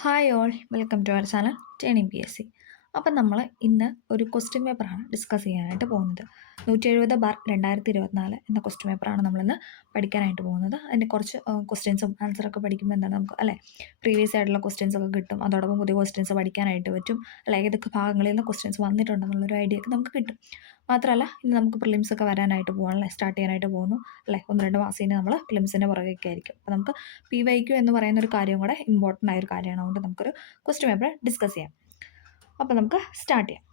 Hi all, welcome to our channel training PSC. അപ്പം നമ്മൾ ഇന്ന് ഒരു ക്വസ്റ്റ്യൻ പേപ്പറാണ് ഡിസ്കസ് ചെയ്യാനായിട്ട് പോകുന്നത്. 170/2024 എന്ന ക്വസ്റ്റ്യൻ പേപ്പറാണ് നമ്മളിന്ന് പഠിക്കാനായിട്ട് പോകുന്നത്. അതിൻ്റെ കുറച്ച് ക്വസ്റ്റ്യൻസും ആൻസറൊക്കെ പഠിക്കുമ്പോൾ എന്താണ് നമുക്ക് അല്ലേ പ്രീവിയസ് ആയിട്ടുള്ള ക്വസ്റ്റ്യൻസ് ഒക്കെ കിട്ടും. അതോടൊപ്പം പുതിയ ക്വസ്റ്റ്യൻസ് പഠിക്കാനായിട്ട് പറ്റും. അല്ലെ ഏതൊക്കെ ഭാഗങ്ങളിൽ നിന്ന് ക്വസ്റ്റ്യൻസ് വന്നിട്ടുണ്ടെന്നുള്ളൊരു ഐഡിയ ഒക്കെ നമുക്ക് കിട്ടും. മാത്രമല്ല ഇന്ന് നമുക്ക് പ്രിലിംസ് ഒക്കെ വരാനായിട്ട് പോകണം, സ്റ്റാർട്ട് ചെയ്യാനായിട്ട് പോകുന്നു അല്ലേ. 1-2 മാസം ഇനി നമ്മൾ പ്രിലിംസിൻ്റെ പുറകെയൊക്കെ ആയിരിക്കും. അപ്പോൾ നമുക്ക് PYQ എന്ന് പറയുന്ന ഒരു കാര്യം കൂടെ ഇമ്പോർട്ടൻ്റ് ആയ ഒരു കാര്യമാണ്. അതുകൊണ്ട് നമുക്കൊരു ക്വസ്റ്റ്യൻ പേപ്പർ ഡിസ്കസ് ചെയ്യാം. അപ്പോൾ നമുക്ക് സ്റ്റാർട്ട് ചെയ്യാം.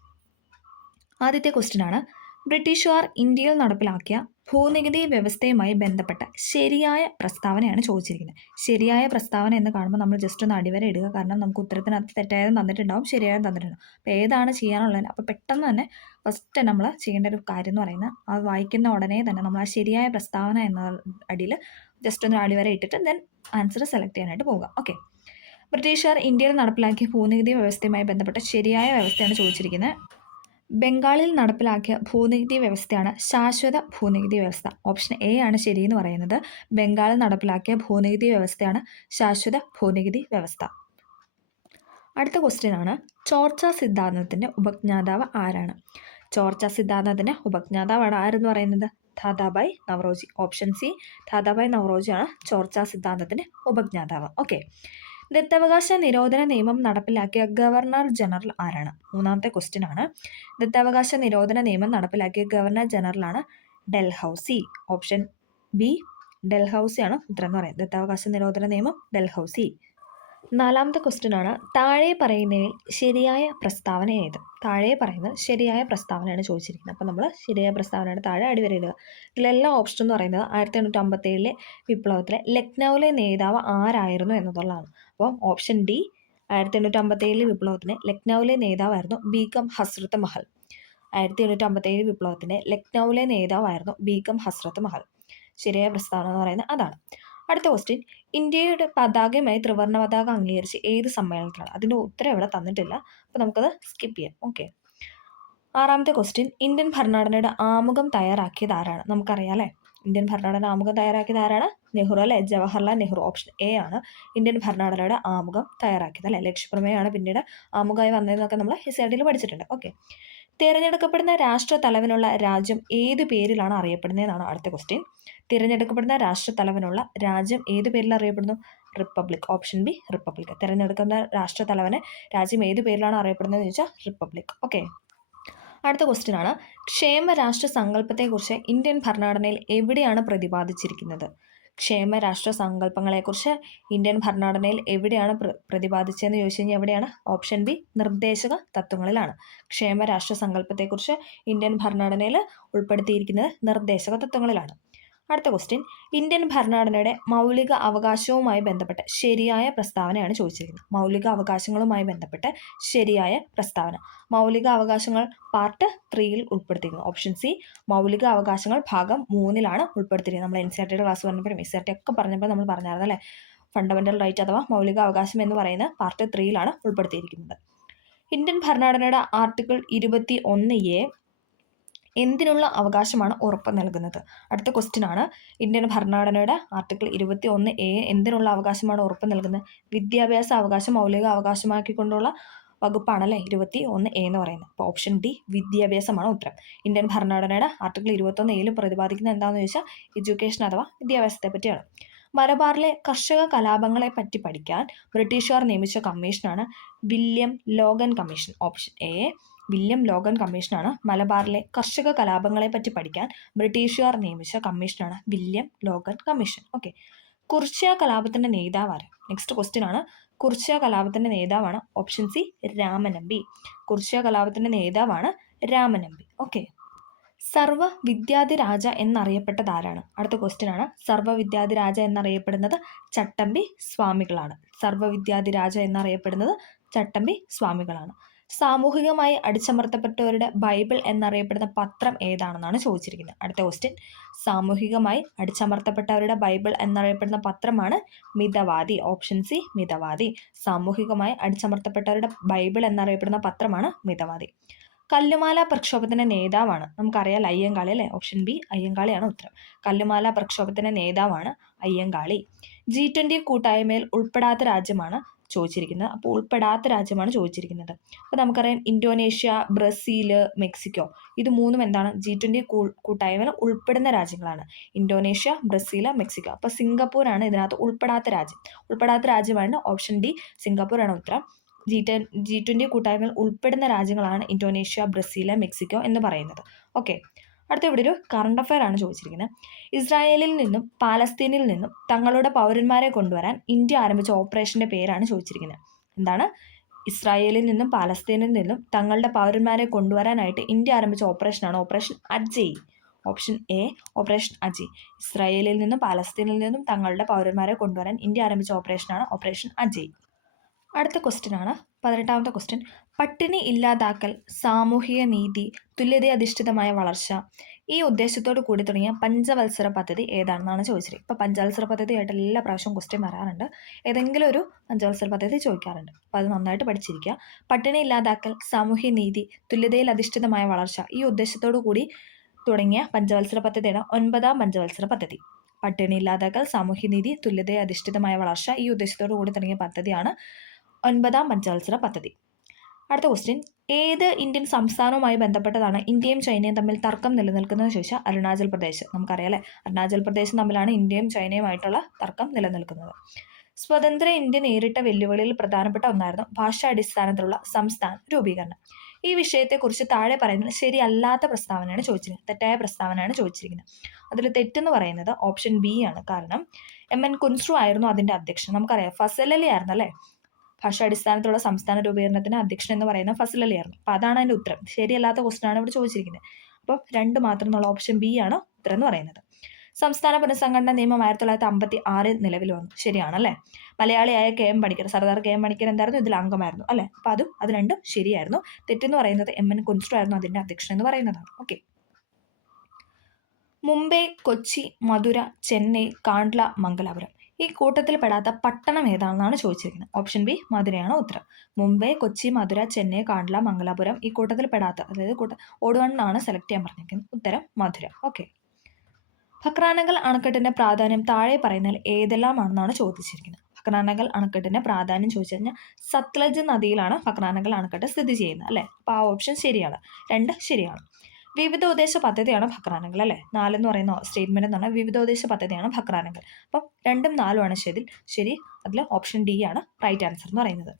ആദ്യത്തെ ക്വസ്റ്റ്യൻ ആണ്, ബ്രിട്ടീഷുകാർ ഇന്ത്യയിൽ നടപ്പിലാക്കിയ ഭൂനികുതി വ്യവസ്ഥയുമായി ബന്ധപ്പെട്ട ശരിയായ പ്രസ്താവനയാണ് ചോദിച്ചിരിക്കുന്നത്. ശരിയായ പ്രസ്താവന എന്ന് കാണുമ്പോൾ നമ്മൾ ജസ്റ്റ് ഒന്ന് അടിവര ഇടുക. കാരണം നമുക്ക് ഉത്തരത്തിനകത്ത് തെറ്റായതും തന്നിട്ടുണ്ടാവും, ശരിയായതും തന്നിട്ടുണ്ടാവും. അപ്പോൾ ഏതാണ് ചെയ്യാനുള്ളത്? അപ്പോൾ പെട്ടെന്ന് തന്നെ ഫസ്റ്റ് നമ്മൾ ചെയ്യേണ്ട ഒരു കാര്യം എന്ന് പറയുന്നത്, അത് വായിക്കുന്ന ഉടനെ തന്നെ നമ്മൾ ആ ശരിയായ പ്രസ്താവന എന്ന അടിയിൽ ജസ്റ്റ് ഒന്ന് അടിവര ഇട്ടിട്ട് ദെൻ ആൻസർ സെലക്ട് ചെയ്യാനായിട്ട് പോവുക. ഓക്കെ, ബ്രിട്ടീഷുകാർ ഇന്ത്യയിൽ നടപ്പിലാക്കിയ ഭൂനികുതി വ്യവസ്ഥയുമായി ബന്ധപ്പെട്ട ശരിയായ വ്യവസ്ഥയാണ് ചോദിച്ചിരിക്കുന്നത്. ബംഗാളിൽ നടപ്പിലാക്കിയ ഭൂനികുതി വ്യവസ്ഥയാണ് ശാശ്വത ഭൂനികുതി വ്യവസ്ഥ. ഓപ്ഷൻ എ ആണ് ശരിയെന്ന് പറയുന്നത്. ബംഗാളിൽ നടപ്പിലാക്കിയ ഭൂനികുതി വ്യവസ്ഥയാണ് ശാശ്വത ഭൂനികുതി വ്യവസ്ഥ. അടുത്ത ക്വസ്റ്റ്യൻ ആണ്, ചോർച്ച സിദ്ധാന്തത്തിൻ്റെ ഉപജ്ഞാതാവ് ആരാണ്? ചോർച്ച സിദ്ധാന്തത്തിൻ്റെ ഉപജ്ഞാതാവാണ് ആരെന്ന് പറയുന്നത്? ദാദാഭായ് നവറോജി. ഓപ്ഷൻ സി, ദാദാഭായ് നവറോജിയാണ് ചോർച്ച സിദ്ധാന്തത്തിൻ്റെ ഉപജ്ഞാതാവ്. ഓക്കെ, ദത്തവകാശ നിരോധന നിയമം നടപ്പിലാക്കിയ ഗവർണർ ജനറൽ ആരാണ്? മൂന്നാമത്തെ ക്വസ്റ്റ്യൻ ആണ്, ദത്തവകാശ നിരോധന നിയമം നടപ്പിലാക്കിയ ഗവർണർ ജനറലാണ് ഡൽഹൌസി. ഓപ്ഷൻ ബി, ഡൽഹൌസിയാണ് ഉത്തരം എന്ന് പറയുന്നത്. ദത്തവകാശ നിരോധന നിയമം ഡൽഹൌസി. നാലാമത്തെ ക്വസ്റ്റ്യൻ ആണ്, താഴെ പറയുന്നതിൽ ശരിയായ പ്രസ്താവന ഏത്? താഴെ പറയുന്നത് ശരിയായ പ്രസ്താവനയാണ് ചോദിച്ചിരിക്കുന്നത്. അപ്പോൾ നമ്മൾ ശരിയായ പ്രസ്താവനയുടെ താഴെ അടിവരയിടുക. ഇതിലെല്ലാം ഓപ്ഷൻ എന്ന് പറയുന്നത് 1857 വിപ്ലവത്തിലെ ലക്നൌവിലെ നേതാവ് ആരായിരുന്നു എന്നതുള്ളതാണ്. അപ്പോൾ ഓപ്ഷൻ ഡി, 1857 വിപ്ലവത്തിന് ലക്നൌവിലെ നേതാവായിരുന്നു ബീഗം ഹസ്രത്ത് മഹൽ. 1857 വിപ്ലവത്തിൻ്റെ ലക്നൌവിലെ നേതാവായിരുന്നു ബീഗം ഹസ്രത്ത് മഹൽ. ശരിയായ പ്രസ്താവന എന്ന് പറയുന്നത് അതാണ്. അടുത്ത ക്വസ്റ്റ്യൻ, ഇന്ത്യയുടെ പതാകയുമായി ത്രിവർണ്ണ പതാക അംഗീകരിച്ച് ഏത് സമ്മേളനത്തിലാണ്? അതിൻ്റെ ഉത്തരം ഇവിടെ തന്നിട്ടില്ല, അപ്പോൾ നമുക്കത് സ്കിപ്പ് ചെയ്യാം. ഓക്കെ, ആറാമത്തെ ക്വസ്റ്റ്യൻ, ഇന്ത്യൻ ഭരണഘടനയുടെ ആമുഖം തയ്യാറാക്കിയത് ആരാണ്? നമുക്കറിയാം അല്ലേ, ഇന്ത്യൻ ഭരണഘടന ആമുഖം തയ്യാറാക്കിയത് ആരാണ്? നെഹ്റു അല്ലേ, ജവഹർലാൽ നെഹ്റു. ഓപ്ഷൻ എ ആണ് ഇന്ത്യൻ ഭരണഘടനയുടെ ആമുഖം തയ്യാറാക്കിയത് അല്ലേ. ലക്ഷ്യപ്രമേയമാണ് പിന്നീട് ആമുഖമായി വന്നതെന്നൊക്കെ നമ്മൾ SRTയിൽ പഠിച്ചിട്ടുണ്ട്. ഓക്കെ, തിരഞ്ഞെടുക്കപ്പെടുന്ന രാഷ്ട്ര തലവനുള്ള രാജ്യം ഏത് പേരിലാണ് അറിയപ്പെടുന്നതെന്നാണ് അടുത്ത ക്വസ്റ്റ്യൻ. തിരഞ്ഞെടുക്കപ്പെടുന്ന രാഷ്ട്ര തലവനുള്ള രാജ്യം ഏത് പേരിൽ അറിയപ്പെടുന്നു? റിപ്പബ്ലിക്. Option B, republic. തിരഞ്ഞെടുക്കുന്ന രാഷ്ട്ര തലവനെ രാജ്യം ഏത് പേരിലാണ് അറിയപ്പെടുന്നതെന്ന് ചോദിച്ചാൽ റിപ്പബ്ലിക്. ഓക്കെ, അടുത്ത ക്വസ്റ്റ്യൻ ആണ്, ക്ഷേമരാഷ്ട്ര സങ്കല്പത്തെക്കുറിച്ച് ഇന്ത്യൻ ഭരണഘടനയിൽ എവിടെയാണ് പ്രതിപാദിച്ചിരിക്കുന്നത്? ക്ഷേമരാഷ്ട്ര സങ്കല്പങ്ങളെക്കുറിച്ച് ഇന്ത്യൻ ഭരണഘടനയിൽ എവിടെയാണ് പ്രതിപാദിച്ചതെന്ന് ചോദിച്ചു കഴിഞ്ഞാൽ എവിടെയാണ്? ഓപ്ഷൻ ബി, നിർദ്ദേശക തത്വങ്ങളിലാണ്. ക്ഷേമരാഷ്ട്ര സങ്കല്പത്തെക്കുറിച്ച് ഇന്ത്യൻ ഭരണഘടനയിൽ ഉൾപ്പെടുത്തിയിരിക്കുന്നത് നിർദ്ദേശക തത്വങ്ങളിലാണ്. അടുത്ത ക്വസ്റ്റ്യൻ, ഇന്ത്യൻ ഭരണഘടനയുടെ മൗലിക അവകാശവുമായി ബന്ധപ്പെട്ട ശരിയായ പ്രസ്താവനയാണ് ചോദിച്ചിരിക്കുന്നത്. മൗലിക അവകാശങ്ങളുമായി ബന്ധപ്പെട്ട് ശരിയായ പ്രസ്താവന. മൗലിക അവകാശങ്ങൾ പാർട്ട് 3യിൽ ഉൾപ്പെടുത്തിയിരിക്കുന്നു. ഓപ്ഷൻ സി, മൗലിക അവകാശങ്ങൾ ഭാഗം 3ലാണ് ഉൾപ്പെടുത്തിയിരിക്കുന്നത്. നമ്മൾ NCERTയുടെ ക്ലാസ് പറഞ്ഞപ്പോഴും SRT ഒക്കെ പറഞ്ഞപ്പോൾ നമ്മൾ പറഞ്ഞായിരുന്നു അല്ലേ, ഫണ്ടമെൻ്റൽ റൈറ്റ് അഥവാ മൗലിക അവകാശം എന്ന് പറയുന്നത് പാർട്ട് 3യിലാണ് ഉൾപ്പെടുത്തിയിരിക്കുന്നത്. ഇന്ത്യൻ ഭരണഘടനയുടെ ആർട്ടിക്കിൾ 21A എന്തിനുള്ള അവകാശമാണ് ഉറപ്പ് നൽകുന്നത്? അടുത്ത ക്വസ്റ്റ്യൻ ആണ്, ഇന്ത്യൻ ഭരണഘടനയുടെ ആർട്ടിക്കിൾ 21A എന്തിനുള്ള അവകാശമാണ് ഉറപ്പ് നൽകുന്നത്? വിദ്യാഭ്യാസ അവകാശം മൗലിക അവകാശമാക്കിക്കൊണ്ടുള്ള വകുപ്പാണല്ലേ 21A എന്ന് പറയുന്നത്. അപ്പോൾ ഓപ്ഷൻ ഡി, വിദ്യാഭ്യാസമാണ് ഉത്തരം. ഇന്ത്യൻ ഭരണഘടനയുടെ ആർട്ടിക്കിൾ 21A പ്രതിപാദിക്കുന്നത് എന്താണെന്ന് ചോദിച്ചാൽ എഡ്യൂക്കേഷൻ അഥവാ വിദ്യാഭ്യാസത്തെ പറ്റിയാണ്. മലബാറിലെ കർഷക കലാപങ്ങളെ പറ്റി പഠിക്കാൻ ബ്രിട്ടീഷുകാർ നിയമിച്ച കമ്മീഷനാണ് William Logan commission. Option A, William Logan കമ്മീഷനാണ് മലബാറിലെ കർഷക കലാപങ്ങളെ പറ്റി പഠിക്കാൻ ബ്രിട്ടീഷുകാർ നിയമിച്ച കമ്മീഷനാണ് William Logan commission. Okay, Kurichya കലാപത്തിന്റെ നേതാവാണ്? നെക്സ്റ്റ് ക്വസ്റ്റ്യൻ ആണ്, കുർച്യ കലാപത്തിന്റെ നേതാവാണ് ഓപ്ഷൻ സി, രാമനമ്പി. കുർച്യ കലാപത്തിന്റെ നേതാവാണ് രാമനമ്പി. ഓക്കെ, സർവ വിദ്യാധിരാജ എന്നറിയപ്പെട്ടത് ആരാണ്? അടുത്ത ക്വസ്റ്റ്യൻ ആണ്, സർവ വിദ്യാധിരാജ എന്നറിയപ്പെടുന്നത് ചട്ടമ്പി സ്വാമികളാണ്. സർവ വിദ്യാധിരാജ എന്നറിയപ്പെടുന്നത് ചട്ടമ്പി സ്വാമികളാണ്. സാമൂഹികമായി അടിച്ചമർത്തപ്പെട്ടവരുടെ ബൈബിൾ എന്നറിയപ്പെടുന്ന പത്രം ഏതാണെന്നാണ് ചോദിച്ചിരിക്കുന്നത്. അടുത്ത ക്വസ്റ്റ്യൻ, സാമൂഹികമായി അടിച്ചമർത്തപ്പെട്ടവരുടെ ബൈബിൾ എന്നറിയപ്പെടുന്ന പത്രമാണ് മിതവാദി. Option C, Mithavadi. സാമൂഹികമായി അടിച്ചമർത്തപ്പെട്ടവരുടെ ബൈബിൾ എന്നറിയപ്പെടുന്ന പത്രമാണ് മിതവാദി. കല്ലുമാല പ്രക്ഷോഭത്തിന്റെ നേതാവാണ്? നമുക്കറിയാം അയ്യങ്കാളി അല്ലേ. ഓപ്ഷൻ ബി, അയ്യങ്കാളിയാണ് ഉത്തരം. കല്ലുമാല പ്രക്ഷോഭത്തിന്റെ നേതാവാണ് അയ്യങ്കാളി. G20 കൂട്ടായ്മയിൽ ഉൾപ്പെടാത്ത രാജ്യമാണ് ചോദിച്ചിരിക്കുന്നത്. അപ്പോൾ ഉൾപ്പെടാത്ത രാജ്യമാണ് ചോദിച്ചിരിക്കുന്നത്. അപ്പോൾ നമുക്കറിയാം ഇന്തോനേഷ്യ, ബ്രസീൽ, മെക്സിക്കോ ഇത് മൂന്നും എന്താണ് G20 കൂട്ടായ്മയിൽ ഉൾപ്പെടുന്ന രാജ്യങ്ങളാണ്. Indonesia, Brazil, Mexico. അപ്പോൾ സിംഗപ്പൂരാണ് ഇതിനകത്ത് ഉൾപ്പെടാത്ത രാജ്യം. ഉൾപ്പെടാത്ത രാജ്യമാണ് ഓപ്ഷൻ ഡി, സിംഗപ്പൂരാണ് ഉത്തരം. G20 കൂട്ടായ്മയിൽ ഉൾപ്പെടുന്ന രാജ്യങ്ങളാണ് ഇന്തോനേഷ്യ, ബ്രസീൽ, മെക്സിക്കോ എന്ന് പറയുന്നത്. ഓക്കെ, അടുത്ത ഇവിടെ ഒരു കറണ്ട് അഫയർ ആണ് ചോദിച്ചിരിക്കുന്നത്. ഇസ്രായേലിൽ നിന്നും പാലസ്തീനിൽ നിന്നും തങ്ങളുടെ പൗരന്മാരെ കൊണ്ടുവരാൻ ഇന്ത്യ ആരംഭിച്ച ഓപ്പറേഷന്റെ പേരാണ് ചോദിച്ചിരിക്കുന്നത്. എന്താണ്? ഇസ്രായേലിൽ നിന്നും പാലസ്തീനിൽ നിന്നും തങ്ങളുടെ പൗരന്മാരെ കൊണ്ടുവരാനായിട്ട് ഇന്ത്യ ആരംഭിച്ച ഓപ്പറേഷനാണ് operation Ajay. Option A operation Ajay. ഇസ്രായേലിൽ നിന്നും പാലസ്തീനിൽ നിന്നും തങ്ങളുടെ പൗരന്മാരെ കൊണ്ടുവരാൻ ഇന്ത്യ ആരംഭിച്ച ഓപ്പറേഷനാണ് ഓപ്പറേഷൻ അജയ്. അടുത്ത ക്വസ്റ്റ്യൻ ആണ് 18ാമത്തെ ക്വസ്റ്റ്യൻ. പട്ടിണി ഇല്ലാതാക്കൽ, സാമൂഹിക നീതി, തുല്യതയധിഷ്ഠിതമായ വളർച്ച ഈ ഉദ്ദേശത്തോട് കൂടി തുടങ്ങിയ പഞ്ചവത്സര പദ്ധതി ഏതാണെന്നാണ് ചോദിച്ചിരിക്കുന്നത്. ഇപ്പോൾ പഞ്ചവത്സര പദ്ധതിയായിട്ട് എല്ലാ പ്രാവശ്യവും ക്വസ്റ്റ്യൻ വരാറുണ്ട്. ഏതെങ്കിലും ഒരു പഞ്ചവത്സര പദ്ധതി ചോദിക്കാറുണ്ട്. അപ്പോൾ അത് നന്നായിട്ട് പഠിച്ചിരിക്കുക. പട്ടിണി ഇല്ലാതാക്കൽ, സാമൂഹ്യ നീതി, തുല്യതയിൽ അധിഷ്ഠിതമായ വളർച്ച ഈ ഉദ്ദേശത്തോടു കൂടി തുടങ്ങിയ പഞ്ചവത്സര പദ്ധതിയാണ് 9ാം പഞ്ചവത്സര പദ്ധതി. പട്ടിണി ഇല്ലാതാക്കൽ, സാമൂഹ്യനീതി, തുല്യതയെ അധിഷ്ഠിതമായ വളർച്ച ഈ ഉദ്ദേശത്തോടു കൂടി തുടങ്ങിയ പദ്ധതിയാണ് 9ാം പഞ്ചവത്സര പദ്ധതി. അടുത്ത ക്വസ്റ്റ്യൻ. ഏത് ഇന്ത്യൻ സംസ്ഥാനവുമായി ബന്ധപ്പെട്ടതാണ് ഇന്ത്യയും ചൈനയും തമ്മിൽ തർക്കം നിലനിൽക്കുന്നതെന്ന് ചോദിച്ചാൽ അരുണാചൽ പ്രദേശ്. നമുക്കറിയാം അല്ലേ, അരുണാചൽ പ്രദേശ് തമ്മിലാണ് ഇന്ത്യയും ചൈനയുമായിട്ടുള്ള തർക്കം നിലനിൽക്കുന്നത്. സ്വതന്ത്ര ഇന്ത്യ നേരിട്ട വെല്ലുവിളിയിൽ പ്രധാനപ്പെട്ട ഒന്നായിരുന്നു ഭാഷാടിസ്ഥാനത്തിലുള്ള സംസ്ഥാന രൂപീകരണം. ഈ വിഷയത്തെക്കുറിച്ച് താഴെ പറയുന്നത് ശരിയല്ലാത്ത പ്രസ്താവനയാണ് ചോദിച്ചിരിക്കുന്നത്. തെറ്റായ പ്രസ്താവനയാണ് ചോദിച്ചിരിക്കുന്നത്. അതിൽ തെറ്റെന്ന് പറയുന്നത് ഓപ്ഷൻ ബി ആണ്. കാരണം MN കുൻസ്രു ആയിരുന്നു അതിൻ്റെ അധ്യക്ഷൻ. നമുക്കറിയാം ഫസൽ അലി ആയിരുന്നു അല്ലേ ഭാഷാടിസ്ഥാനത്തിലുള്ള സംസ്ഥാന രൂപീകരണത്തിന് അധ്യക്ഷൻ എന്ന് പറയുന്നത് ഫസൽ അലി ആയിരുന്നു. അപ്പോൾ അതാണ് അതിൻ്റെ ഉത്തരം. ശരിയല്ലാത്ത ക്വസ്റ്റൻ ആണ് ഇവിടെ ചോദിച്ചിരിക്കുന്നത്. അപ്പം 2 മാത്രം എന്നുള്ള ഓപ്ഷൻ ബി ആണ് ഉത്തരം എന്ന് പറയുന്നത്. സംസ്ഥാന പുനഃസംഘടന നിയമം 1956 നിലവിൽ വന്നു. ശരിയാണല്ലേ. മലയാളിയായ KM പണിക്കർ, സർദാർ KM പണിക്കർ എന്തായിരുന്നു ഇതിൽ അംഗമായിരുന്നു അല്ലേ. അപ്പോൾ അത് രണ്ടും ശരിയായിരുന്നു. തെറ്റെന്ന് പറയുന്നത് MN കുൻസ്രു ആയിരുന്നു അതിൻ്റെ അധ്യക്ഷൻ എന്ന് പറയുന്നതാണ്. ഓക്കെ. മുംബൈ, കൊച്ചി, മധുര, ചെന്നൈ, കാണ്ട്ല, മംഗലാപുരം ഈ കൂട്ടത്തിൽ പെടാത്ത പട്ടണം ഏതാണെന്നാണ് ചോദിച്ചിരിക്കുന്നത്. ഓപ്ഷൻ ബി മധുരയാണ് ഉത്തരം. മുംബൈ, കൊച്ചി, മധുര, ചെന്നൈ, കാണ്ട്ല, മംഗലാപുരം ഈ കൂട്ടത്തിൽ പെടാത്ത, അതായത് ഓഡ് 1 ആണ് സെലക്ട് ചെയ്യാൻ പറഞ്ഞിരിക്കുന്നത്. ഉത്തരം മധുര. ഓക്കെ. ഭക്രാനങ്കൽ അണക്കെട്ടിന്റെ പ്രാധാന്യം താഴെ പറയുന്നതിൽ ഏതെല്ലാമാണെന്നാണ് ചോദിച്ചിരിക്കുന്നത്. ഭക്രാനങ്കൽ അണക്കെട്ടിന്റെ പ്രാധാന്യം ചോദിച്ചു കഴിഞ്ഞാൽ സത്ലജ് നദിയിലാണ് ഭക്രാനങ്കൽ അണക്കെട്ട് സ്ഥിതി ചെയ്യുന്നത് അല്ലേ. അപ്പോൾ ആ ഓപ്ഷൻ ശരിയാണ്. 2 ശരിയാണ്. വിവിധോദ്ദേശ പദ്ധതിയാണ് ഭക്രാനങ്കൽ അല്ലേ. 4 എന്ന് പറയുന്ന സ്റ്റേറ്റ്മെന്റ് എന്ന് പറഞ്ഞാൽ വിവിധോദ്ദേശ പദ്ധതിയാണ് ഭക്രാനങ്കൽ. അപ്പം 2ഉം 4ഉം ആണ് ശരി. അതിൽ ഓപ്ഷൻ ഡി ആണ് റൈറ്റ് ആൻസർ എന്ന് പറയുന്നത്.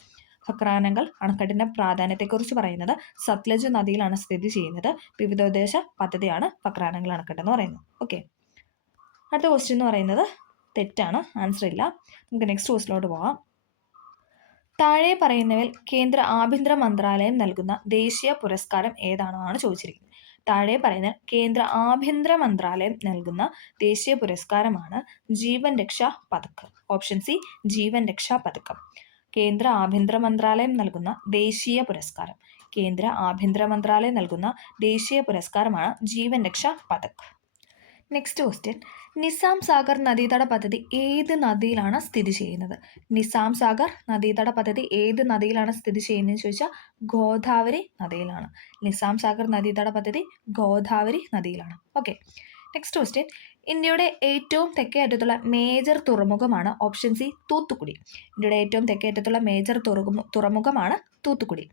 ഭക്രാനങ്കൽ അണക്കെട്ടിന്റെ പ്രാധാന്യത്തെക്കുറിച്ച് പറയുന്നത് സത്ലജ് നദിയിലാണ് സ്ഥിതി ചെയ്യുന്നത്. വിവിധോദ്ദേശ പദ്ധതിയാണ് ഭക്രാനങ്കൽ അണക്കെട്ട് എന്ന് പറയുന്നത്. ഓക്കെ. അടുത്ത ക്വസ്റ്റ്യൻ എന്ന് പറയുന്നത് തെറ്റാണ്, ആൻസർ ഇല്ല. നമുക്ക് നെക്സ്റ്റ് ക്വസ്റ്റ്യനിലോട്ട് പോകാം. താഴെ പറയുന്നവയിൽ കേന്ദ്ര ആഭ്യന്തര മന്ത്രാലയം നൽകുന്ന ദേശീയ പുരസ്കാരം ഏതാണെന്നാണ് ചോദിച്ചിരിക്കുന്നത്. താഴെ പറയുന്ന കേന്ദ്ര ആഭ്യന്തര മന്ത്രാലയം നൽകുന്ന ദേശീയ പുരസ്കാരമാണ് ജീവൻ രക്ഷാ പതക്. ഓപ്ഷൻ സി ജീവൻ രക്ഷാ പതക്കം. കേന്ദ്ര ആഭ്യന്തര മന്ത്രാലയം നൽകുന്ന ദേശീയ പുരസ്കാരം. കേന്ദ്ര ആഭ്യന്തര മന്ത്രാലയം നൽകുന്ന ദേശീയ പുരസ്കാരമാണ് ജീവൻ രക്ഷാ പതക്. Next question. നിസാം സാഗർ നദീതട പദ്ധതി ഏത് നദിയിലാണ് സ്ഥിതി ചെയ്യുന്നത്? നിസാം സാഗർ നദീതട പദ്ധതി ഏത് നദിയിലാണ് സ്ഥിതി ചെയ്യുന്നതെന്ന് ചോദിച്ചാൽ ഗോദാവരി നദിയിലാണ്. നിസാം സാഗർ നദീതട പദ്ധതി ഗോദാവരി നദിയിലാണ്. ഓക്കെ. Next question. ഇന്ത്യയുടെ ഏറ്റവും തെക്കേ അറ്റത്തുള്ള മേജർ തുറമുഖമാണ് ഓപ്ഷൻ സി തൂത്തുക്കുടി. ഇന്ത്യയുടെ ഏറ്റവും തെക്കേ അറ്റത്തുള്ള മേജർ തുറമുഖമാണ് തൂത്തുക്കുടി.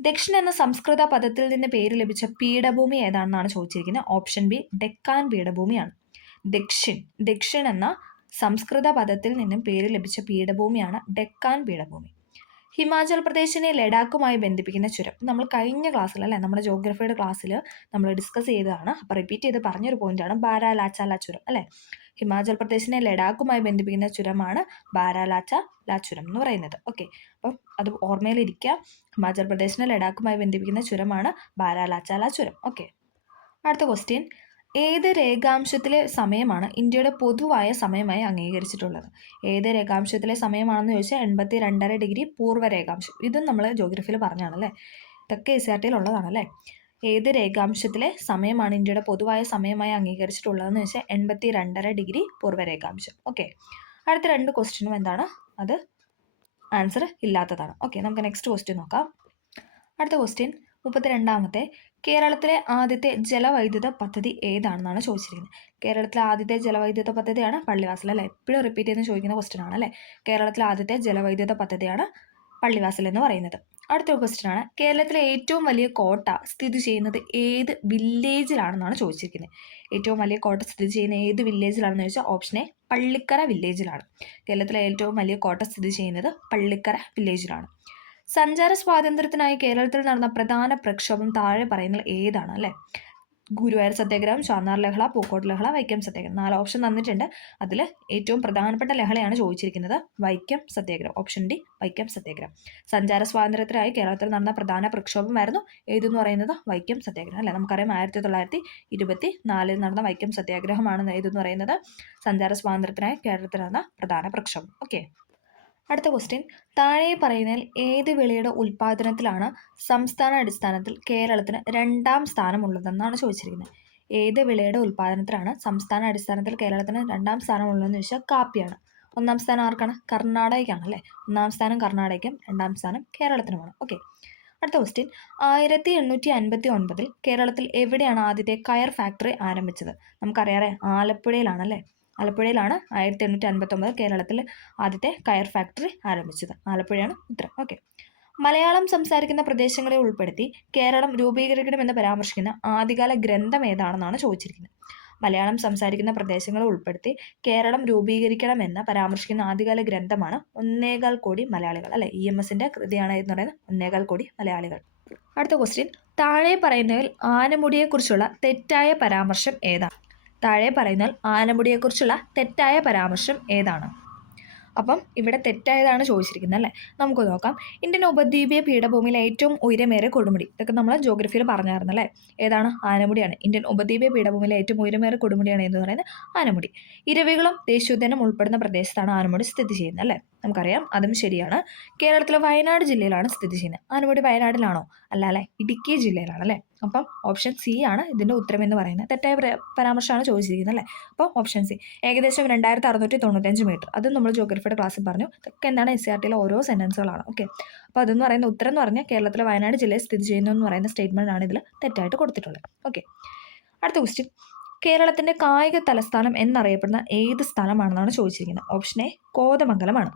ദക്ഷിൺ എന്ന സംസ്കൃത പദത്തിൽ നിന്ന് പേര് ലഭിച്ച പീഠഭൂമി ഏതാണെന്നാണ് ചോദിച്ചിരിക്കുന്നത്. ഓപ്ഷൻ ബി ഡെക്കാൻ പീഠഭൂമിയാണ്. ദക്ഷിൺ എന്ന സംസ്കൃത പദത്തിൽ നിന്നും പേര് ലഭിച്ച പീഠഭൂമിയാണ് ഡെക്കാൻ പീഠഭൂമി. ഹിമാചൽ പ്രദേശിനെ ലഡാക്കുമായി ബന്ധിപ്പിക്കുന്ന ചുരം നമ്മൾ കഴിഞ്ഞ ക്ലാസ്സിൽ അല്ലേ നമ്മുടെ ജോഗ്രഫിയുടെ ക്ലാസ്സിൽ നമ്മൾ ഡിസ്കസ് ചെയ്തതാണ്. അപ്പോൾ റിപ്പീറ്റ് ചെയ്ത് പറഞ്ഞൊരു പോയിന്റാണ് ബാരാലാച്ചാല ചുരം അല്ലേ. ഹിമാചൽ പ്രദേശിനെ ലഡാക്കുമായി ബന്ധിപ്പിക്കുന്ന ചുരമാണ് ബാരാലാച്ചാല ചുരം എന്ന് പറയുന്നത്. ഓക്കെ. അപ്പം അത് ഓർമ്മയിലിരിക്കുക. ഹിമാചൽ പ്രദേശിനെ ലഡാക്കുമായി ബന്ധിപ്പിക്കുന്ന ചുരമാണ് ബാരാലാച്ചാല ചുരം. ഓക്കെ. അടുത്ത ക്വസ്റ്റ്യൻ. ഏത് രേഖാംശത്തിലെ സമയമാണ് ഇന്ത്യയുടെ പൊതുവായ സമയമായി അംഗീകരിച്ചിട്ടുള്ളത്? ഏത് രേഖാംശത്തിലെ സമയമാണെന്ന് ചോദിച്ചാൽ 82.5 ഡിഗ്രി പൂർവ്വ രേഖാംശം. ഇതും നമ്മൾ ജോഗ്രഫിയിൽ പറഞ്ഞാണല്ലേ. ഇതൊക്കെ SRTയിൽ ഉള്ളതാണല്ലേ. ഏത് രേഖാംശത്തിലെ സമയമാണ് ഇന്ത്യയുടെ പൊതുവായ സമയമായി അംഗീകരിച്ചിട്ടുള്ളതെന്ന് ചോദിച്ചാൽ 82.5 ഡിഗ്രി പൂർവ്വ രേഖാംശം. ഓക്കെ. അടുത്ത 2 ക്വസ്റ്റ്യനും എന്താണ്? അത് ആൻസർ ഇല്ലാത്തതാണ്. ഓക്കെ. നമുക്ക് നെക്സ്റ്റ് ക്വസ്റ്റ്യൻ നോക്കാം. അടുത്ത ക്വസ്റ്റ്യൻ. 32ാമത്തെ കേരളത്തിലെ ആദ്യത്തെ ജലവൈദ്യുത പദ്ധതി ഏതാണെന്നാണ് ചോദിച്ചിരിക്കുന്നത്. കേരളത്തിലെ ആദ്യത്തെ ജലവൈദ്യുത പദ്ധതിയാണ് പള്ളിവാസൽ അല്ലേ. എപ്പോഴും റിപ്പീറ്റ് ചെയ്ത് ചോദിക്കുന്ന ക്വസ്റ്റ്യൻ ആണ് അല്ലേ. കേരളത്തിലെ ആദ്യത്തെ ജലവൈദ്യുത പദ്ധതിയാണ് പള്ളിവാസൽ എന്ന് പറയുന്നത്. അടുത്ത ക്വസ്റ്റ്യൻ ആണ്, കേരളത്തിലെ ഏറ്റവും വലിയ കോട്ട സ്ഥിതി ചെയ്യുന്നത് ഏത് വില്ലേജിലാണെന്നാണ് ചോദിച്ചിരിക്കുന്നത്. ഏറ്റവും വലിയ കോട്ട സ്ഥിതി ചെയ്യുന്ന ഏത് വില്ലേജിലാണെന്ന് ചോദിച്ചാൽ ഓപ്ഷൻ എ പള്ളിക്കര വില്ലേജിലാണ്. കേരളത്തിലെ ഏറ്റവും വലിയ കോട്ട സ്ഥിതി ചെയ്യുന്നത് പള്ളിക്കര വില്ലേജിലാണ്. സഞ്ചാര സ്വാതന്ത്ര്യത്തിനായി കേരളത്തിൽ നടന്ന പ്രധാന പ്രക്ഷോഭം താഴെ പറയുന്നത് ഏതാണ് അല്ലേ. ഗുരുവായൂർ സത്യാഗ്രഹം, ചാന്നാർ ലഹള, പൂക്കോട്ട് ലഹള, വൈക്കം സത്യാഗ്രഹം. 4 ഓപ്ഷൻ തന്നിട്ടുണ്ട്. അതിൽ ഏറ്റവും പ്രധാനപ്പെട്ട ലഹളയാണ് ചോദിച്ചിരിക്കുന്നത് വൈക്കം സത്യാഗ്രഹം. ഓപ്ഷൻ ഡി വൈക്കം സത്യാഗ്രഹം. സഞ്ചാര സ്വാതന്ത്ര്യത്തിനായി കേരളത്തിൽ നടന്ന പ്രധാന പ്രക്ഷോഭമായിരുന്നു ഏതെന്ന് പറയുന്നത് വൈക്കം സത്യാഗ്രഹം അല്ലേ. നമുക്കറിയാം 1924 നടന്ന വൈക്കം സത്യാഗ്രഹമാണ് ഏതെന്ന് പറയുന്നത് സഞ്ചാര സ്വാതന്ത്ര്യത്തിനായി കേരളത്തിൽ നടന്ന പ്രധാന പ്രക്ഷോഭം. ഓക്കെ, അടുത്ത ക്വസ്റ്റ്യൻ, താഴെ പറയുന്നതിൽ ഏത് വിളയുടെ ഉൽപ്പാദനത്തിലാണ് സംസ്ഥാന അടിസ്ഥാനത്തിൽ കേരളത്തിന് 2ാം സ്ഥാനമുള്ളതെന്നാണ് ചോദിച്ചിരിക്കുന്നത്. ഏത് വിളയുടെ ഉൽപ്പാദനത്തിലാണ് സംസ്ഥാന അടിസ്ഥാനത്തിൽ കേരളത്തിന് 2ാം സ്ഥാനമുള്ളതെന്ന് ചോദിച്ചാൽ കാപ്പിയാണ്. 1ാം സ്ഥാനം ആർക്കാണ്? കർണാടകയ്ക്കാണ് അല്ലേ. 1ാം സ്ഥാനം കർണാടകയ്ക്കും 2ാം സ്ഥാനം കേരളത്തിനുമാണ്. ഓക്കെ, അടുത്ത ക്വസ്റ്റ്യൻ, 1859 കേരളത്തിൽ എവിടെയാണ് ആദ്യത്തെ കയർ ഫാക്ടറി ആരംഭിച്ചത്? നമുക്കറിയാം ആലപ്പുഴയിലാണല്ലേ. ആലപ്പുഴയിലാണ് 1859 കേരളത്തിൽ ആദ്യത്തെ കയർ ഫാക്ടറി ആരംഭിച്ചത്. ആലപ്പുഴയാണ് ഉത്തരം. ഓക്കെ, മലയാളം സംസാരിക്കുന്ന പ്രദേശങ്ങളെ ഉൾപ്പെടുത്തി കേരളം രൂപീകരിക്കണമെന്ന് പരാമർശിക്കുന്ന ആദ്യകാല ഗ്രന്ഥം ഏതാണെന്നാണ് ചോദിച്ചിരിക്കുന്നത്. മലയാളം സംസാരിക്കുന്ന പ്രദേശങ്ങളെ ഉൾപ്പെടുത്തി കേരളം രൂപീകരിക്കണമെന്ന് പരാമർശിക്കുന്ന ആദ്യകാല ഗ്രന്ഥമാണ് 1.25 കോടി മലയാളികൾ അല്ലെ. EMSന്റെ കൃതിയാണ് എന്ന് പറയുന്നത് 1.25 കോടി മലയാളികൾ. അടുത്ത ക്വസ്റ്റ്യൻ, താഴെ പറയുന്നതിൽ ആനമുടിയെക്കുറിച്ചുള്ള തെറ്റായ പരാമർശം ഏതാണ്? താഴെ പറയുന്നതിൽ ആനമുടിയെക്കുറിച്ചുള്ള തെറ്റായ പരാമർശം ഏതാണ്? അപ്പം ഇവിടെ തെറ്റായതാണ് ചോദിച്ചിരിക്കുന്നത് അല്ലേ. നമുക്ക് നോക്കാം. ഇന്ത്യൻ ഉപദ്വീപീയ പീഠഭൂമിയിലെ ഏറ്റവും ഉയരമേറിയ കൊടുമുടി, ഇതൊക്കെ നമ്മൾ ജോഗ്രഫിയിൽ പറഞ്ഞായിരുന്നു അല്ലേ. ഏതാണ്? ആനമുടിയാണ്. ഇന്ത്യൻ ഉപദ്വീപീയ പീഠഭൂമിയിലെ ഏറ്റവും ഉയരമേറിയ കൊടുമുടിയാണ് എന്ന് പറയുന്നത് ആനമുടി. ഇരവികുളം ദേശീയോദ്യാനം ഉൾപ്പെടുന്ന പ്രദേശത്താണ് ആനമുടി സ്ഥിതി ചെയ്യുന്നത് അല്ലേ. നമുക്കറിയാം, അതും ശരിയാണ്. കേരളത്തിലെ വയനാട് ജില്ലയിലാണ് സ്ഥിതി ചെയ്യുന്നത്. ആനമുടി വയനാട്ടിലാണോ? അല്ല അല്ലേ, ഇടുക്കി ജില്ലയിലാണ് അല്ലേ. അപ്പം ഓപ്ഷൻ സി ആണ് ഇതിൻ്റെ ഉത്തരം എന്ന് പറയുന്നത്. തെറ്റായ പരാമർശമാണ് ചോദിച്ചിരിക്കുന്നത് അല്ലേ. അപ്പോൾ ഓപ്ഷൻ സി. ഏകദേശം 2695 മീറ്റർ, അത് നമ്മൾ ജോഗ്രഫിയുടെ ക്ലാസ്സിൽ പറഞ്ഞു. ഇതൊക്കെ എന്താണ് SCERTയിലെ ഓരോ സെൻറ്റൻസുകളാണ്. ഓക്കെ, അപ്പോൾ അതെന്ന് പറയുന്ന ഉത്തരം എന്ന് പറഞ്ഞാൽ കേരളത്തിലെ വയനാട് ജില്ലയിൽ സ്ഥിതി ചെയ്യുന്നു എന്ന് പറയുന്ന സ്റ്റേറ്റ്മെൻ്റ് ആണ് ഇതിൽ തെറ്റായിട്ട് കൊടുത്തിട്ടുള്ളത്. ഓക്കെ, അടുത്ത ക്വസ്റ്റ്യൻ, കേരളത്തിൻ്റെ കായിക തലസ്ഥാനം എന്നറിയപ്പെടുന്ന ഏത് സ്ഥലമാണെന്നാണ് ചോദിച്ചിരിക്കുന്നത്. ഓപ്ഷൻ എ കോതമംഗലമാണ്.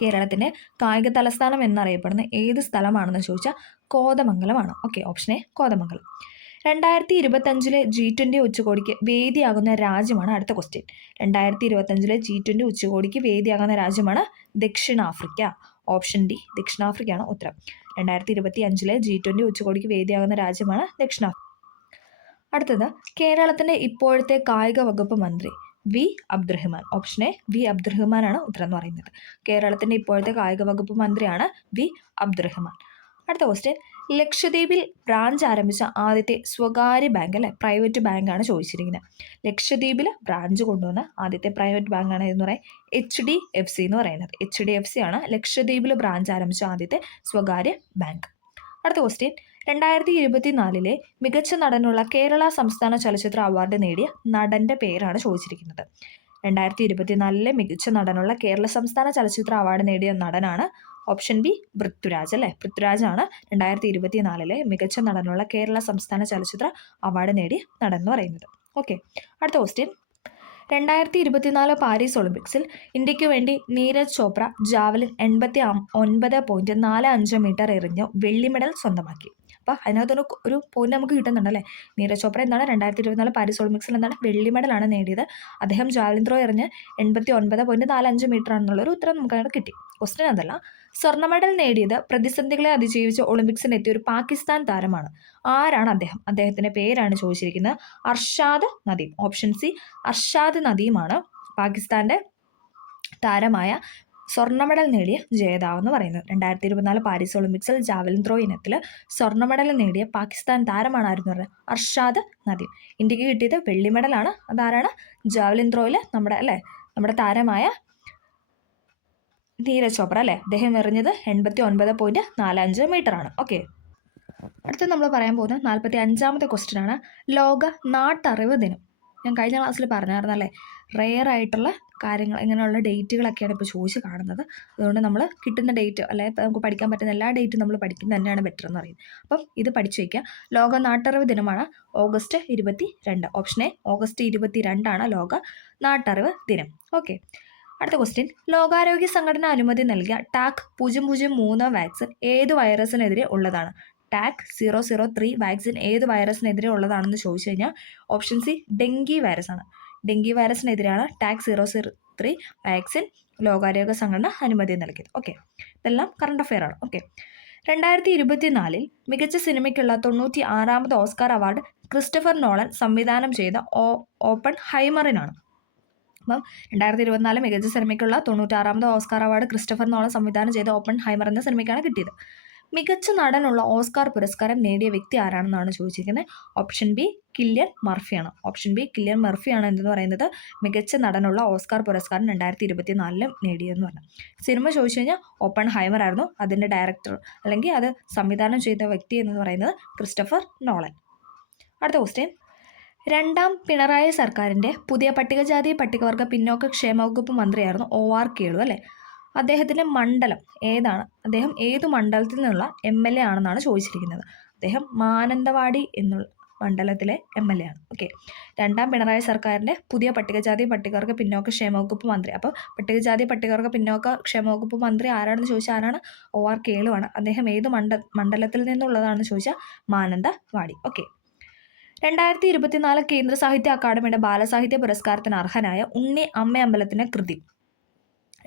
കേരളത്തിൻ്റെ കായിക തലസ്ഥാനം എന്നറിയപ്പെടുന്ന ഏത് സ്ഥലമാണെന്ന് ചോദിച്ചാൽ കോതമംഗലമാണ്. Okay, option A Kothamangalam. 2025 G20 ഉച്ചകോടിക്ക് വേദിയാകുന്ന രാജ്യമാണ് അടുത്ത ക്വസ്റ്റ്യൻ. 2025 G20 ഉച്ചകോടിക്ക് വേദിയാകുന്ന രാജ്യമാണ് ദക്ഷിണാഫ്രിക്ക. ഓപ്ഷൻ ഡി ദക്ഷിണാഫ്രിക്കയാണ് ഉത്തരം. 2025 G20 ഉച്ചകോടിക്ക് വേദിയാകുന്ന രാജ്യമാണ് ദക്ഷിണാഫ്രിക്ക. അടുത്തത്, കേരളത്തിൻ്റെ ഇപ്പോഴത്തെ കായിക വകുപ്പ് മന്ത്രി V Abdurahman. Option A V അബ്ദുറഹ്മാനാണ് ഉത്തരം എന്ന് പറയുന്നത്. കേരളത്തിൻ്റെ ഇപ്പോഴത്തെ കായിക വകുപ്പ് മന്ത്രിയാണ് വി അബ്ദുറഹ്മാൻ. അടുത്ത ക്വസ്റ്റ്യൻ, ലക്ഷദ്വീപിൽ ബ്രാഞ്ച് ആരംഭിച്ച ആദ്യത്തെ സ്വകാര്യ ബാങ്ക് അല്ലെ, പ്രൈവറ്റ് ബാങ്കാണ് ചോദിച്ചിരിക്കുന്നത്. ലക്ഷദ്വീപിൽ ബ്രാഞ്ച് കൊണ്ടുവന്ന ആദ്യത്തെ പ്രൈവറ്റ് ബാങ്കാണ് എന്ന് പറയാം HDFC എന്ന് പറയുന്നത്. HDFC ആണ് ലക്ഷദ്വീപിൽ ബ്രാഞ്ച് ആരംഭിച്ച ആദ്യത്തെ സ്വകാര്യ ബാങ്ക്. അടുത്ത ക്വസ്റ്റ്യൻ, 2024 മികച്ച നടനുള്ള കേരള സംസ്ഥാന ചലച്ചിത്ര അവാർഡ് നേടിയ നടൻ്റെ പേരാണ് ചോദിച്ചിരിക്കുന്നത്. 2024 മികച്ച നടനുള്ള കേരള സംസ്ഥാന ചലച്ചിത്ര അവാർഡ് നേടിയ നടനാണ് ഓപ്ഷൻ ബി പൃഥ്വിരാജ് അല്ലേ. പൃഥ്വിരാജാണ് 2024 മികച്ച നടനുള്ള കേരള സംസ്ഥാന ചലച്ചിത്ര അവാർഡ് നേടിയ നടൻ എന്ന് പറയുന്നത്. ഓക്കെ, അടുത്ത ക്വസ്റ്റ്യൻ, 2024 പാരീസ് ഒളിമ്പിക്സിൽ ഇന്ത്യക്ക് വേണ്ടി നീരജ് ചോപ്ര ജാവലിൻ 89.45 മീറ്റർ എറിഞ്ഞ് വെള്ളി മെഡൽ സ്വന്തമാക്കി. അപ്പോൾ അതിനകത്തൊരു ഒരു പോയിന്റ് നമുക്ക് കിട്ടുന്നുണ്ടല്ലേ. നീരജ് ചോപ്ര എന്താണ് 2024 പാരീസ് ഒളിമ്പിക്സിൽ എന്താണ് വെള്ളി മെഡലാണ് നേടിയത്. അദ്ദേഹം ജാവലിൻ ത്രോ എറിഞ്ഞ് 89.45 മീറ്റർ ആണെന്നുള്ളൊരു ഉത്തരം നമുക്ക് അവിടെ കിട്ടി. ക്വസ്റ്റ്യൻ അതല്ല. സ്വർണ്ണ മെഡൽ നേടിയത് പ്രതിസന്ധികളെ അതിജീവിച്ച് ഒളിമ്പിക്സിന് എത്തിയ ഒരു പാകിസ്ഥാൻ താരമാണ്. ആരാണ് അദ്ദേഹം? അദ്ദേഹത്തിൻ്റെ പേരാണ് ചോദിച്ചിരിക്കുന്നത്. അർഷാദ് നദീം. ഓപ്ഷൻ സി അർഷാദ് നദീമാണ് പാകിസ്ഥാൻ്റെ താരമായ സ്വർണ്ണ മെഡൽ നേടിയ ജേതാവ് എന്ന് പറയുന്നത്. 2024 പാരീസ് ഒളിമ്പിക്സിൽ ജാവലിൻ ത്രോ ഇനത്തിൽ സ്വർണ്ണ മെഡൽ നേടിയ പാകിസ്ഥാൻ താരമാണ് ആരെന്ന് പറയുന്നത് അർഷാദ് നദീം. ഇന്ത്യക്ക് കിട്ടിയത് വെള്ളി മെഡലാണ്. അതാരാണ്? ജാവലിൻ ത്രോയിൽ നമ്മുടെ താരമായ നീരജ് ചോപ്ര അല്ലേ. അദ്ദേഹം എറിഞ്ഞത് 89.45 മീറ്റർ ആണ്. ഓക്കെ, അടുത്ത നമ്മൾ പറയാൻ പോകുന്നത് 45ാമത്തെ ക്വസ്റ്റ്യൻ ആണ്. ലോക നാട്ടറിവ് ദിനം. ഞാൻ കഴിഞ്ഞ ക്ലാസ്സിൽ പറഞ്ഞായിരുന്നല്ലേ, റെയർ ആയിട്ടുള്ള കാര്യങ്ങൾ ഇങ്ങനെയുള്ള ഡേറ്റുകളൊക്കെയാണ് ഇപ്പോൾ ചോദിച്ച് കാണുന്നത്. അതുകൊണ്ട് നമ്മൾ കിട്ടുന്ന ഡേറ്റ് അല്ലെങ്കിൽ നമുക്ക് പഠിക്കാൻ പറ്റുന്ന എല്ലാ ഡേറ്റും നമ്മൾ പഠിക്കുന്നത് തന്നെയാണ് ബെറ്റർ എന്ന് പറയുന്നത്. അപ്പം ഇത് പഠിച്ചു വയ്ക്കുക. ലോക നാട്ടറിവ് ദിനമാണ് August 22. ഓപ്ഷൻ എ August 22 ലോക നാട്ടറിവ് ദിനം. ഓക്കെ, അടുത്ത ക്വസ്റ്റ്യൻ. ലോകാരോഗ്യ സംഘടന അനുമതി നൽകിയ ടാക് 003 വാക്സിൻ ഏത് വൈറസിനെതിരെ ഉള്ളതാണ്? ടാക് 003 വാക്സിൻ ഏത് വൈറസിനെതിരെ ഉള്ളതാണെന്ന് ചോദിച്ചു കഴിഞ്ഞാൽ ഓപ്ഷൻ സി ഡെങ്കി വൈറസ് ആണ്. ഡെങ്കി വൈറസിനെതിരെയാണ് ടാക് 003 വാക്സിൻ ലോകാരോഗ്യ സംഘടന അനുമതി നൽകിയത്. ഓക്കെ, ഇതെല്ലാം കറണ്ട് അഫെയർ ആണ്. ഓക്കെ, 2024 മികച്ച സിനിമയ്ക്കുള്ള 96ാമത് ഓസ്കാർ അവാർഡ് ക്രിസ്റ്റഫർ നോളൻ സംവിധാനം ചെയ്ത ഓപ്പൺ ഹൈമറിനാണ്. അപ്പം 2024 മികച്ച സിനിമയ്ക്കുള്ള 96ാമത് ഓസ്കാർ അവാർഡ് ക്രിസ്റ്റഫർ നോളൻ സംവിധാനം ചെയ്ത ഓപ്പൺ ഹൈമർ എന്ന സിനിമയ്ക്കാണ് കിട്ടിയത്. മികച്ച നടനുള്ള ഓസ്കാർ പുരസ്കാരം നേടിയ വ്യക്തി ആരാണെന്നാണ് ചോദിച്ചിരിക്കുന്നത്. ഓപ്ഷൻ ബി കിലിയൻ മർഫിയാണ്. ഓപ്ഷൻ ബി കിലിയൻ മർഫിയാണ് എന്തെന്ന് പറയുന്നത് മികച്ച നടനുള്ള ഓസ്കാർ പുരസ്കാരം 2024 നേടിയതെന്ന് പറഞ്ഞു. സിനിമ ചോദിച്ചു കഴിഞ്ഞാൽ ഓപ്പൺ ഹൈമർ ആയിരുന്നു. അതിൻ്റെ ഡയറക്ടർ അല്ലെങ്കിൽ അത് സംവിധാനം ചെയ്ത വ്യക്തി എന്ന് പറയുന്നത് ക്രിസ്റ്റഫർ നോളൻ. അടുത്ത ക്വസ്റ്റ്യൻ. രണ്ടാം പിണറായി സർക്കാരിൻ്റെ പുതിയ പട്ടികജാതി പട്ടികവർഗ പിന്നോക്ക ക്ഷേമ വകുപ്പ് മന്ത്രിയായിരുന്നു OR കേളു അല്ലേ. അദ്ദേഹത്തിൻ്റെ മണ്ഡലം ഏതാണ്? അദ്ദേഹം ഏതു മണ്ഡലത്തിൽ നിന്നുള്ള MLA ആണെന്നാണ് ചോദിച്ചിരിക്കുന്നത്. അദ്ദേഹം മാനന്തവാടി എന്നുള്ള മണ്ഡലത്തിലെ MLA ആണ്. ഓക്കെ, രണ്ടാം പിണറായി സർക്കാരിൻ്റെ പുതിയ പട്ടികജാതി പട്ടികവർഗ പിന്നോക്ക ക്ഷേമ വകുപ്പ് മന്ത്രി. അപ്പോൾ പട്ടികജാതി പട്ടികവർഗ പിന്നോക്ക ക്ഷേമ വകുപ്പ് മന്ത്രി ആരാണെന്ന് ചോദിച്ചാൽ ആരാണ്? OR കേളു ആണ്. അദ്ദേഹം ഏത് മണ്ഡലത്തിൽ നിന്നുള്ളതാണെന്ന് ചോദിച്ചാൽ മാനന്തവാടി. ഓക്കെ, 2024 കേന്ദ്ര സാഹിത്യ അക്കാദമിയുടെ ബാലസാഹിത്യ പുരസ്കാരത്തിന് അർഹനായ ഉണ്ണി അമ്മയമ്പലത്തിൻ്റെ കൃതി.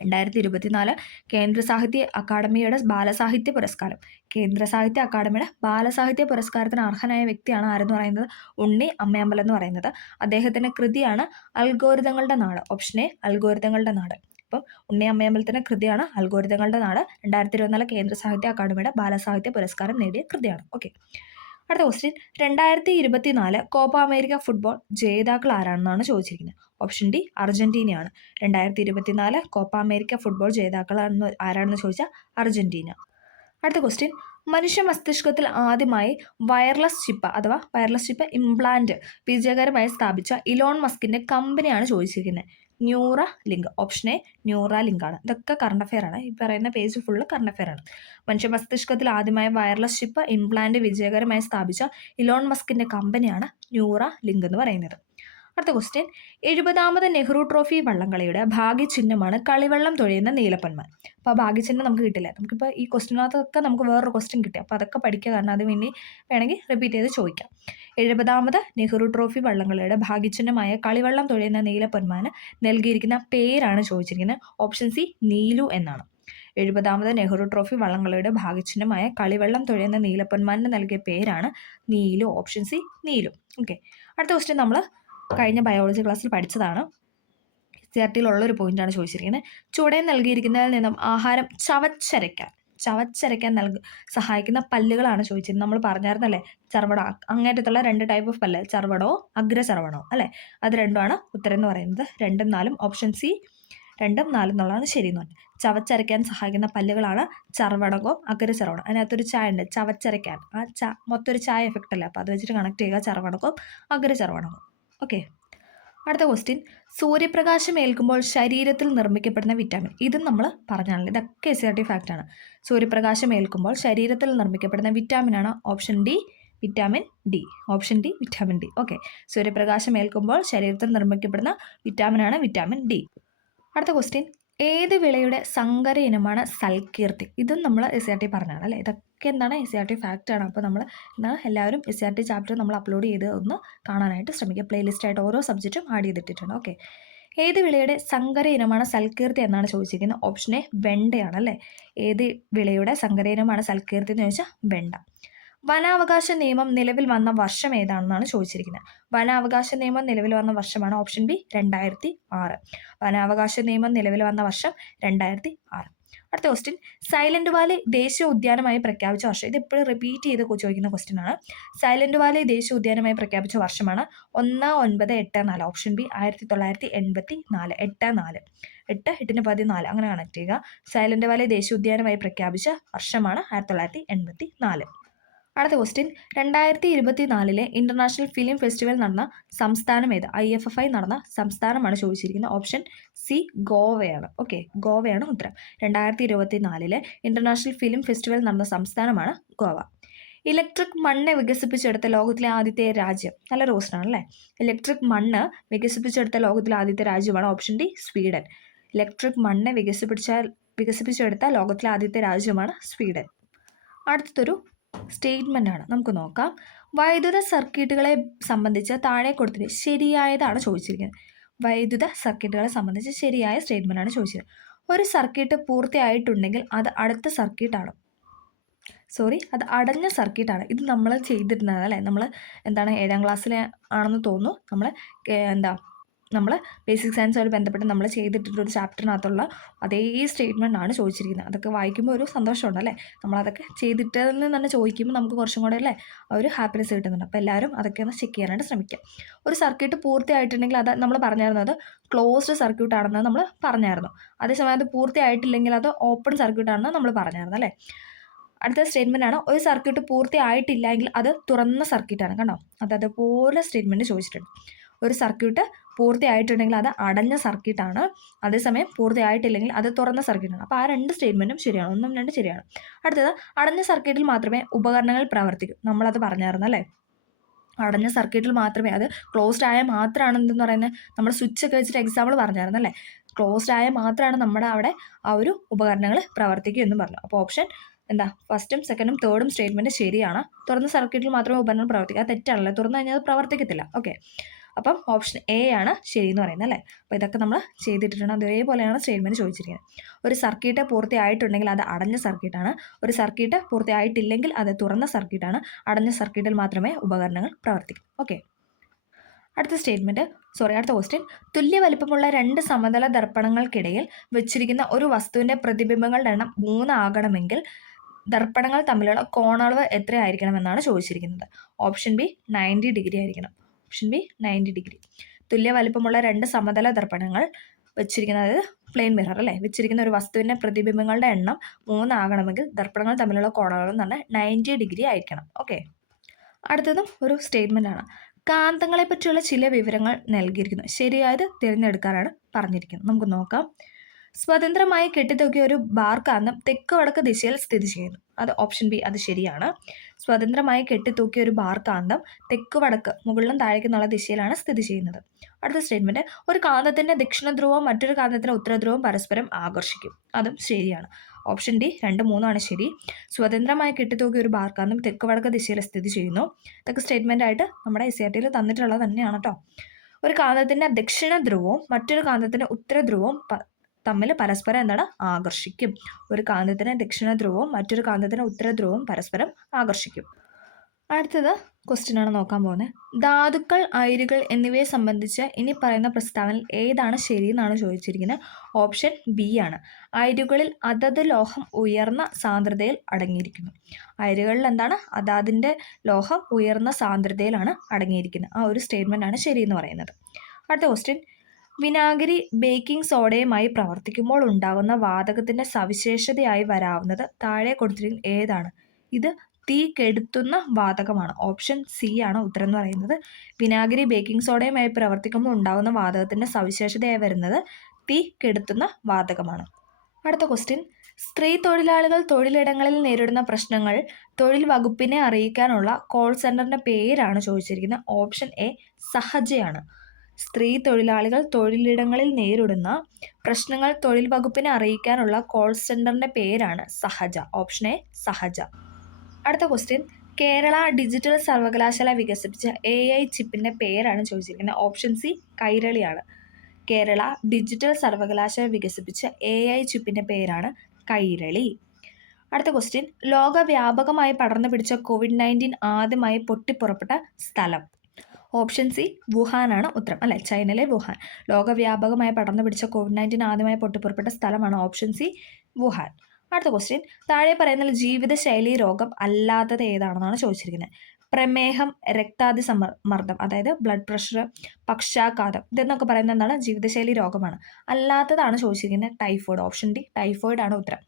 2024 കേന്ദ്ര സാഹിത്യ അക്കാദമിയുടെ ബാലസാഹിത്യ പുരസ്കാരം. കേന്ദ്ര സാഹിത്യ അക്കാദമിയുടെ ബാലസാഹിത്യ പുരസ്കാരത്തിന് അർഹനായ വ്യക്തിയാണ് ആരെന്ന് പറയുന്നത്? ഉണ്ണി അമ്മയമ്പലം എന്ന് പറയുന്നത്. അദ്ദേഹത്തിൻ്റെ കൃതിയാണ് അൽഗോരിതങ്ങളുടെ നാട്. ഓപ്ഷൻ എ അൽഗോരിതങ്ങളുടെ നാട്. അപ്പം ഉണ്ണി അമ്മയമ്പലത്തിൻ്റെ കൃതിയാണ് അൽഗോരിതങ്ങളുടെ നാട്. 2024 കേന്ദ്ര സാഹിത്യ അക്കാദമിയുടെ ബാലസാഹിത്യ പുരസ്കാരം നേടിയ കൃതിയാണ്. ഓക്കെ, അടുത്ത ക്വസ്റ്റ്യൻ. 2024 കോപ്പ അമേരിക്ക ഫുട്ബോൾ ജേതാക്കൾ ആരാണെന്നാണ് ചോദിച്ചിരിക്കുന്നത്. ഓപ്ഷൻ ഡി അർജന്റീനയാണ്. 2024 കോപ്പ അമേരിക്ക ഫുട്ബോൾ ജേതാക്കൾ ആരാണെന്ന് ചോദിച്ചാൽ അർജന്റീന. അടുത്ത ക്വസ്റ്റ്യൻ. മനുഷ്യ മസ്തിഷ്കത്തിൽ ആദ്യമായി വയർലെസ് ചിപ്പ് ഇംപ്ലാന്റ് വിജയകരമായി സ്ഥാപിച്ച ഇലോൺ മസ്കിൻ്റെ കമ്പനിയാണ് ചോദിച്ചിരിക്കുന്നത്. Noora link. Option A Noora link ആണ്. ഇതൊക്കെ കറണ്ട് അഫെയർ ആണ്. ഈ പറയുന്ന പേജ് ഫുള്ള് കറണ്ട് അഫെയർ ആണ്. മനുഷ്യ മസ്തിഷ്കത്തിൽ ആദ്യമായി വയർലെസ് ചിപ്പ് ഇംപ്ലാന്റ് വിജയകരമായി സ്ഥാപിച്ച ഇലോൺ മസ്കിൻ്റെ കമ്പനിയാണ് ന്യൂറ ലിങ്ക് എന്ന് പറയുന്നത്. അടുത്ത ക്വസ്റ്റ്യൻ. 70ാമത് നെഹ്റു ട്രോഫി വള്ളംകളിയുടെ ഭാഗ്യചിഹ്നമാണ് കളിവെള്ളം തുഴയുന്ന നീലപ്പൊന്മാൻ. അപ്പോൾ ആ ഭാഗ്യചിഹ്നം നമുക്ക് കിട്ടില്ല. നമുക്കിപ്പോൾ ഈ ക്വസ്റ്റ്യനകത്തൊക്കെ നമുക്ക് വേറൊരു ക്വസ്റ്റ്യൻ കിട്ടി. അപ്പോൾ അതൊക്കെ പഠിക്കുക. കാരണം അത് വേണ്ടി വേണമെങ്കിൽ റിപ്പീറ്റ് ചെയ്ത് ചോദിക്കാം. 70ാമത് നെഹ്റു ട്രോഫി വള്ളംകളിയുടെ ഭാഗ്യചിഹ്നമായ കളിവെള്ളം തുഴയുന്ന നീലപ്പൊന്മാന് നൽകിയിരിക്കുന്ന പേരാണ് ചോദിച്ചിരിക്കുന്നത്. ഓപ്ഷൻ സി നീലു എന്നാണ്. 70ാമത് നെഹ്റു ട്രോഫി വള്ളംകളിയുടെ ഭാഗ്യചിഹ്നമായ കളിവെള്ളം തുഴയുന്ന നീലപ്പൊന്മാന് നൽകിയ പേരാണ് Neelu. Option C Neelu. Okay, അടുത്ത ക്വസ്റ്റ്യൻ നമ്മൾ കഴിഞ്ഞ ബയോളജി ക്ലാസ്സിൽ പഠിച്ചതാണ്. CRTയിൽ ഉള്ളൊരു പോയിന്റാണ് ചോദിച്ചിരിക്കുന്നത്. ചുവടെ നൽകിയിരിക്കുന്നതിൽ നിന്നും ആഹാരം ചവച്ചരയ്ക്കാൻ സഹായിക്കുന്ന പല്ലുകളാണ് ചോദിച്ചിരുന്നത്. നമ്മൾ പറഞ്ഞായിരുന്നല്ലേ, ചർവടം. അങ്ങേറ്റത്തുള്ള 2 ടൈപ്പ് ഓഫ് പല്ല്, ചർവടവും അഗ്രചർവണവും അല്ലേ. അത് രണ്ടുമാണ് ഉത്തരം എന്ന് പറയുന്നത്. 2ഉം 4ഉം. ഓപ്ഷൻ സി 2ഉം 4ഉം എന്നുള്ളതാണ് ശരിയെന്ന് പറഞ്ഞു. ചവച്ചരയ്ക്കാൻ സഹായിക്കുന്ന പല്ലുകളാണ് ചർവടകവും അഗ്രചർവണവും. അതിനകത്തൊരു ചായ ഉണ്ട്, ചവച്ചരയ്ക്കാൻ. ആ മൊത്തം ഒരു ചായ എഫക്റ്റ് അല്ലേ. അപ്പോൾ അത് വെച്ചിട്ട് കണക്ട് ചെയ്യുക, ചർവടകവും അഗ്രചർവണവും. ഓക്കെ, അടുത്ത ക്വസ്റ്റ്യൻ. സൂര്യപ്രകാശം ഏൽക്കുമ്പോൾ ശരീരത്തിൽ നിർമ്മിക്കപ്പെടുന്ന വിറ്റാമിൻ. ഇതും നമ്മൾ പറഞ്ഞാണല്ലോ, ഇതൊക്കെ SRT ഫാക്റ്റാണ്. സൂര്യപ്രകാശം ഏൽക്കുമ്പോൾ ശരീരത്തിൽ നിർമ്മിക്കപ്പെടുന്ന വിറ്റാമിനാണ് option D vitamin D. Option D vitamin D. Okay, സൂര്യപ്രകാശം ഏൽക്കുമ്പോൾ ശരീരത്തിൽ നിർമ്മിക്കപ്പെടുന്ന വിറ്റാമിനാണ് വിറ്റാമിൻ ഡി. അടുത്ത ക്വസ്റ്റ്യൻ. ഏത് വിളയുടെ സങ്കര ഇനമാണ് സൽകീർത്തി? ഇതും നമ്മൾ SRT പറഞ്ഞാണ് അല്ലേ. ഇതൊക്കെ എന്താണ് SRT ഫാക്റ്റാണ്. അപ്പോൾ നമ്മൾ എല്ലാവരും SRT ചാപ്റ്റർ നമ്മൾ അപ്ലോഡ് ചെയ്ത് ഒന്ന് കാണാനായിട്ട് ശ്രമിക്കുക. പ്ലേലിസ്റ്റായിട്ട് ഓരോ സബ്ജക്റ്റും ആഡ് ചെയ്തിട്ടിട്ടുണ്ട്. ഓക്കെ, ഏത് വിളയുടെ സങ്കര ഇനമാണ് സൽകീർത്തി എന്നാണ് ചോദിച്ചിരിക്കുന്നത്. ഓപ്ഷൻ എ വെണ്ടയാണ് അല്ലേ. ഏത് വിളയുടെ സങ്കര ഇനമാണ് സൽകീർത്തി എന്ന് ചോദിച്ചാൽ വെണ്ട. വനാവകാശ നിയമം നിലവിൽ വന്ന വർഷം ഏതാണെന്നാണ് ചോദിച്ചിരിക്കുന്നത്. വനാവകാശ നിയമം നിലവിൽ വന്ന വർഷമാണ് ഓപ്ഷൻ ബി 2006. വനാവകാശ നിയമം നിലവിൽ വന്ന വർഷം 2006. അടുത്ത ക്വസ്റ്റ്യൻ. സൈലന്റ് വാലി ദേശീയ ഉദ്യാനമായി പ്രഖ്യാപിച്ച വർഷം. ഇത് എപ്പോഴും റിപ്പീറ്റ് ചെയ്ത് ചോദിക്കുന്ന ക്വസ്റ്റ്യൻ ആണ്. സൈലന്റ് വാലി ദേശീയ ഉദ്യാനമായി പ്രഖ്യാപിച്ച വർഷമാണ് 1984. Option B 1984. 8 അങ്ങനെ കണക്ട് ചെയ്യുക. സൈലന്റ് വാലി ദേശീയ ഉദ്യാനമായി പ്രഖ്യാപിച്ച വർഷമാണ് 1984. അടുത്ത ക്വസ്റ്റ്യൻ 2024 ഇന്റർനാഷണൽ ഫിലിം ഫെസ്റ്റിവൽ നടന്ന സംസ്ഥാനം ഏത്? IFFI നടന്ന സംസ്ഥാനമാണ് ചോദിച്ചിരിക്കുന്നത്. ഓപ്ഷൻ സി ഗോവയാണ്. ഓക്കെ, ഗോവയാണ് ഉത്തരം. 2024 ഇന്റർനാഷണൽ ഫിലിം ഫെസ്റ്റിവൽ നടന്ന സംസ്ഥാനമാണ് ഗോവ. ഇലക്ട്രിക് മണ്ണ് വികസിപ്പിച്ചെടുത്ത ലോകത്തിലെ ആദ്യത്തെ രാജ്യം. നല്ല ക്വസ്റ്റ്യൻ ആണല്ലേ. ഇലക്ട്രിക് മണ്ണ് വികസിപ്പിച്ചെടുത്ത ലോകത്തിലെ ആദ്യത്തെ രാജ്യമാണ് ഓപ്ഷൻ ഡി സ്വീഡൻ. ഇലക്ട്രിക് മണ്ണ് വികസിപ്പിച്ചെടുത്ത ലോകത്തിലെ ആദ്യത്തെ രാജ്യമാണ് സ്വീഡൻ. അടുത്തൊരു സ്റ്റേറ്റ്മെൻ്റ് ആണ്, നമുക്ക് നോക്കാം. വൈദ്യുത സർക്യൂട്ടുകളെ സംബന്ധിച്ച് താഴെ കൊടുത്തിട്ട് ശരിയായതാണ് ചോദിച്ചിരിക്കുന്നത്. വൈദ്യുത സർക്യൂട്ടുകളെ സംബന്ധിച്ച് ശരിയായ സ്റ്റേറ്റ്മെൻ്റ് ആണ് ചോദിച്ചിരിക്കുന്നത്. ഒരു സർക്യൂട്ട് പൂർത്തിയായിട്ടുണ്ടെങ്കിൽ അത് അടുത്ത സർക്യൂട്ടാണ്. അത് അടഞ്ഞ സർക്യൂട്ടാണ്. ഇത് നമ്മൾ ചെയ്തിരുന്നത് അല്ലേ, നമ്മൾ 7ാം ക്ലാസ്സിലെ ആണെന്ന് തോന്നുന്നു. നമ്മൾ ബേസിക് സയൻസുമായിട്ട് ബന്ധപ്പെട്ട് നമ്മൾ ചെയ്തിട്ടുള്ളൊരു ചാപ്റ്ററിനകത്തുള്ള അതേ സ്റ്റേറ്റ്മെൻ്റ് ആണ് ചോദിച്ചിരിക്കുന്നത്. അതൊക്കെ വായിക്കുമ്പോൾ ഒരു സന്തോഷമുണ്ട് അല്ലേ. നമ്മളതൊക്കെ ചെയ്തിട്ടതിൽ നിന്ന് തന്നെ ചോദിക്കുമ്പോൾ നമുക്ക് കുറച്ചും കൂടെ അല്ലേ ഒരു ഹാപ്പിനെസ് കിട്ടുന്നുണ്ട്. അപ്പോൾ എല്ലാവരും അതൊക്കെ ഒന്ന് ചെക്ക് ചെയ്യാനായിട്ട് ശ്രമിക്കുക. ഒരു സർക്യൂട്ട് പൂർത്തിയായിട്ടുണ്ടെങ്കിൽ അത് നമ്മൾ പറഞ്ഞിരുന്നത് ക്ലോസ്ഡ് സർക്യൂട്ടാണെന്ന് നമ്മൾ പറഞ്ഞായിരുന്നു. അതേസമയം അത് പൂർത്തിയായിട്ടില്ലെങ്കിൽ അത് ഓപ്പൺ സർക്യൂട്ടാണെന്ന് നമ്മൾ പറഞ്ഞായിരുന്നു അല്ലേ. അടുത്ത സ്റ്റേറ്റ്മെൻ്റ് ആണ്, ഒരു സർക്യൂട്ട് പൂർത്തിയായിട്ടില്ല എങ്കിൽ അത് തുറന്ന സർക്യൂട്ടാണ്. കണ്ടോ, അതുപോലെ സ്റ്റേറ്റ്മെൻറ്റ് ചോദിച്ചിട്ടുണ്ട്. ഒരു സർക്യൂട്ട് പൂർത്തിയായിട്ടുണ്ടെങ്കിൽ അത് അടഞ്ഞ സർക്യൂട്ടാണ്, അതേസമയം പൂർത്തിയായിട്ടില്ലെങ്കിൽ അത് തുറന്ന സർക്യൂട്ടാണ്. അപ്പോൾ ആ രണ്ട് സ്റ്റേറ്റ്മെൻറ്റും ശരിയാണ്, ഒന്നും രണ്ട് ശരിയാണ്. അടുത്തത്, അടഞ്ഞ സർക്യൂട്ടിൽ മാത്രമേ ഉപകരണങ്ങൾ പ്രവർത്തിക്കൂ. നമ്മളത് പറഞ്ഞായിരുന്നു അല്ലേ. അടഞ്ഞ സർക്യൂട്ടിൽ മാത്രമേ, അത് ക്ലോസ്ഡ് ആയ മാത്രമാണ് എന്തെന്ന് പറയുന്നത്, നമ്മൾ സ്വിച്ചൊക്കെ വെച്ചിട്ട് എക്സാമ്പിൾ പറഞ്ഞായിരുന്നു അല്ലേ. ക്ലോസ്ഡ് ആയ മാത്രമാണ് നമ്മുടെ അവിടെ ആ ഒരു ഉപകരണങ്ങൾ പ്രവർത്തിക്കൂ എന്നും പറഞ്ഞു. അപ്പോൾ ഓപ്ഷൻ ഫസ്റ്റും സെക്കൻഡും തേർഡും സ്റ്റേറ്റ്മെൻറ്റ് ശരിയാണ്. തുറന്ന സർക്യൂട്ടിൽ മാത്രമേ ഉപകരണം പ്രവർത്തിക്കുക. തെറ്റാണല്ലോ, തുറന്നു കഴിഞ്ഞാൽ അത് പ്രവർത്തിക്കത്തില്ല. ഓക്കെ, അപ്പം ഓപ്ഷൻ എ ആണ് ശരി എന്ന് പറയുന്നത് അല്ലേ. അപ്പോൾ ഇതൊക്കെ നമ്മൾ ചെയ്തിട്ടുണ്ട്. അതേപോലെയാണ് സ്റ്റേറ്റ്മെൻറ്റ് ചോദിച്ചിരിക്കുന്നത്. ഒരു സർക്യൂട്ട് പൂർത്തിയായിട്ടുണ്ടെങ്കിൽ അത് അടഞ്ഞ സർക്യൂട്ടാണ്. ഒരു സർക്യൂട്ട് പൂർത്തിയായിട്ടില്ലെങ്കിൽ അത് തുറന്ന സർക്യൂട്ടാണ്. അടഞ്ഞ സർക്യൂട്ടിൽ മാത്രമേ ഉപകരണങ്ങൾ പ്രവർത്തിക്കൂ. ഓക്കെ, അടുത്ത ക്വസ്റ്റ്യൻ, തുല്യ വലിപ്പമുള്ള രണ്ട് സമതല ദർപ്പണങ്ങൾക്കിടയിൽ വെച്ചിരിക്കുന്ന ഒരു വസ്തുവിൻ്റെ പ്രതിബിംബങ്ങളുടെ എണ്ണം 3 ആകണമെങ്കിൽ ദർപ്പണങ്ങൾ തമ്മിലുള്ള കോണളവ് എത്രയായിരിക്കണം എന്നാണ് ചോദിച്ചിരിക്കുന്നത്. ഓപ്ഷൻ ബി 90 ഡിഗ്രി ആയിരിക്കണം. Option B 90 degree. തുല്യ വലിപ്പമുള്ള രണ്ട് സമതല ദർപ്പണങ്ങൾ വെച്ചിരിക്കുന്ന, അതായത് പ്ലെയിൻ മിറർ അല്ലേ, വെച്ചിരിക്കുന്ന ഒരു വസ്തുവിൻ്റെ പ്രതിബിംബങ്ങളുടെ എണ്ണം 3 ആകണമെങ്കിൽ ദർപ്പണങ്ങൾ തമ്മിലുള്ള കോണളവ് എന്ന് പറഞ്ഞാൽ 90 ഡിഗ്രി ആയിരിക്കണം. ഓക്കെ, അടുത്തതും ഒരു സ്റ്റേറ്റ്മെൻ്റ് ആണ്. കാന്തങ്ങളെ പറ്റിയുള്ള ചില വിവരങ്ങൾ നൽകിയിരിക്കുന്നു. ശരിയായത് തിരഞ്ഞെടുക്കാനാണ് പറഞ്ഞിരിക്കുന്നത്. നമുക്ക് നോക്കാം. സ്വതന്ത്രമായി കെട്ടിത്തൂക്കിയ ഒരു ബാർ കാന്തം തെക്ക് വടക്ക് ദിശയിൽ സ്ഥിതി ചെയ്യുന്നു. അത് ഓപ്ഷൻ ബി, അത് ശരിയാണ്. സ്വതന്ത്രമായി കെട്ടിത്തൂക്കിയ ഒരു ബാർ കാന്തം തെക്ക് വടക്ക്, മുകളിലും താഴേക്കുന്നുള്ള ദിശയിലാണ് സ്ഥിതി ചെയ്യുന്നത്. അടുത്ത സ്റ്റേറ്റ്മെൻറ്റ്, ഒരു കാന്തത്തിൻ്റെ ദക്ഷിണ ധ്രുവവും മറ്റൊരു കാന്തത്തിൻ്റെ ഉത്തരധ്രുവവും പരസ്പരം ആകർഷിക്കും. അതും ശരിയാണ്. ഓപ്ഷൻ ഡി 2, 3 ആണ് ശരി. സ്വതന്ത്രമായി കെട്ടിത്തൂക്കിയ ഒരു ബാർ കാന്തം തെക്ക് വടക്ക് ദിശയിൽ സ്ഥിതി ചെയ്യുന്നു. ഇതൊക്കെ സ്റ്റേറ്റ്മെൻ്റ് ആയിട്ട് നമ്മുടെ SCERT-യിൽ തന്നിട്ടുള്ളത് തന്നെയാണ് കേട്ടോ. ഒരു കാന്തത്തിൻ്റെ ദക്ഷിണ ധ്രുവവും മറ്റൊരു കാന്തത്തിൻ്റെ ഉത്തരധ്രുവവും തമ്മിൽ പരസ്പരം ആകർഷിക്കും. ഒരു കാന്തത്തിന് ദക്ഷിണ ധ്രുവവും മറ്റൊരു കാന്തത്തിന് ഉത്തരധ്രുവവും പരസ്പരം ആകർഷിക്കും. അടുത്തത് ക്വസ്റ്റ്യൻ ആണ് നോക്കാൻ പോകുന്നത്. ധാതുക്കൾ, അയിരുകൾ എന്നിവയെ സംബന്ധിച്ച് ഇനി പറയുന്ന പ്രസ്താവനയിൽ ഏതാണ് ശരി എന്നാണ് ചോദിച്ചിരിക്കുന്നത്. ഓപ്ഷൻ ബി ആണ്. അയിരുകളിൽ അതത് ലോഹം ഉയർന്ന സാന്ദ്രതയിൽ അടങ്ങിയിരിക്കുന്നു. അയിരുകളിൽ അതാതിൻ്റെ ലോഹം ഉയർന്ന സാന്ദ്രതയിലാണ് അടങ്ങിയിരിക്കുന്നത്. ആ ഒരു സ്റ്റേറ്റ്മെൻ്റ് ആണ് ശരി എന്ന് പറയുന്നത്. അടുത്ത ക്വസ്റ്റ്യൻ, വിനാഗിരി ബേക്കിംഗ് സോഡയുമായി പ്രവർത്തിക്കുമ്പോൾ ഉണ്ടാകുന്ന വാതകത്തിൻ്റെ സവിശേഷതയായി വരാവുന്നത് താഴെ കൊടുത്തിരിക്കുന്ന ഏതാണ്? ഇത് തീ കെടുത്തുന്ന വാതകമാണ്. ഓപ്ഷൻ സി ആണ് ഉത്തരം എന്ന് പറയുന്നത്. വിനാഗിരി ബേക്കിംഗ് സോഡയുമായി പ്രവർത്തിക്കുമ്പോൾ ഉണ്ടാകുന്ന വാതകത്തിൻ്റെ സവിശേഷതയായി വരുന്നത് തീ കെടുത്തുന്ന വാതകമാണ്. അടുത്ത ക്വസ്റ്റ്യൻ, സ്ത്രീ തൊഴിലാളികൾ തൊഴിലിടങ്ങളിൽ നേരിടുന്ന പ്രശ്നങ്ങൾ തൊഴിൽ വകുപ്പിനെ അറിയിക്കാനുള്ള കോൾ സെൻ്ററിൻ്റെ പേരാണ് ചോദിച്ചിരിക്കുന്നത്. ഓപ്ഷൻ എ സഹജയാണ്. സ്ത്രീ തൊഴിലാളികൾ തൊഴിലിടങ്ങളിൽ നേരിടുന്ന പ്രശ്നങ്ങൾ തൊഴിൽ വകുപ്പിനെ അറിയിക്കാനുള്ള കോൾ സെൻ്ററിൻ്റെ പേരാണ് സഹജ. ഓപ്ഷൻ എ സഹജ. അടുത്ത ക്വസ്റ്റ്യൻ, കേരള ഡിജിറ്റൽ സർവകലാശാല വികസിപ്പിച്ച AI ചിപ്പിൻ്റെ പേരാണ് ചോദിച്ചിരിക്കുന്നത്. ഓപ്ഷൻ സി കൈരളിയാണ്. കേരള ഡിജിറ്റൽ സർവകലാശാല വികസിപ്പിച്ച AI ചിപ്പിൻ്റെ പേരാണ് കൈരളി. അടുത്ത ക്വസ്റ്റ്യൻ, ലോകവ്യാപകമായി പടർന്നു പിടിച്ച COVID-19 ആദ്യമായി പൊട്ടിപ്പുറപ്പെട്ട സ്ഥലം. ഓപ്ഷൻ സി വുഹാനാണ് ഉത്തരം അല്ലേ, ചൈനയിലെ വുഹാൻ. ലോകവ്യാപകമായി പടർന്നു പിടിച്ച COVID-19 ആദ്യമായി പൊട്ടിപ്പുറപ്പെട്ട സ്ഥലമാണ് ഓപ്ഷൻ സി വുഹാൻ. അടുത്ത ക്വസ്റ്റ്യൻ, താഴെ പറയുന്ന ജീവിതശൈലി രോഗം അല്ലാത്തത് ഏതാണെന്നാണ് ചോദിച്ചിരിക്കുന്നത്. പ്രമേഹം, രക്താതിസമ്മർദ്ദം, അതായത് ബ്ലഡ് പ്രഷർ, പക്ഷാഘാതം, ഇതെന്നൊക്കെ പറയുന്നത് ജീവിതശൈലി രോഗമാണ്. അല്ലാത്തതാണ് ചോദിച്ചിരിക്കുന്നത് ടൈഫോയിഡ്. ഓപ്ഷൻ ഡി ടൈഫോയിഡ് ആണ് ഉത്തരം.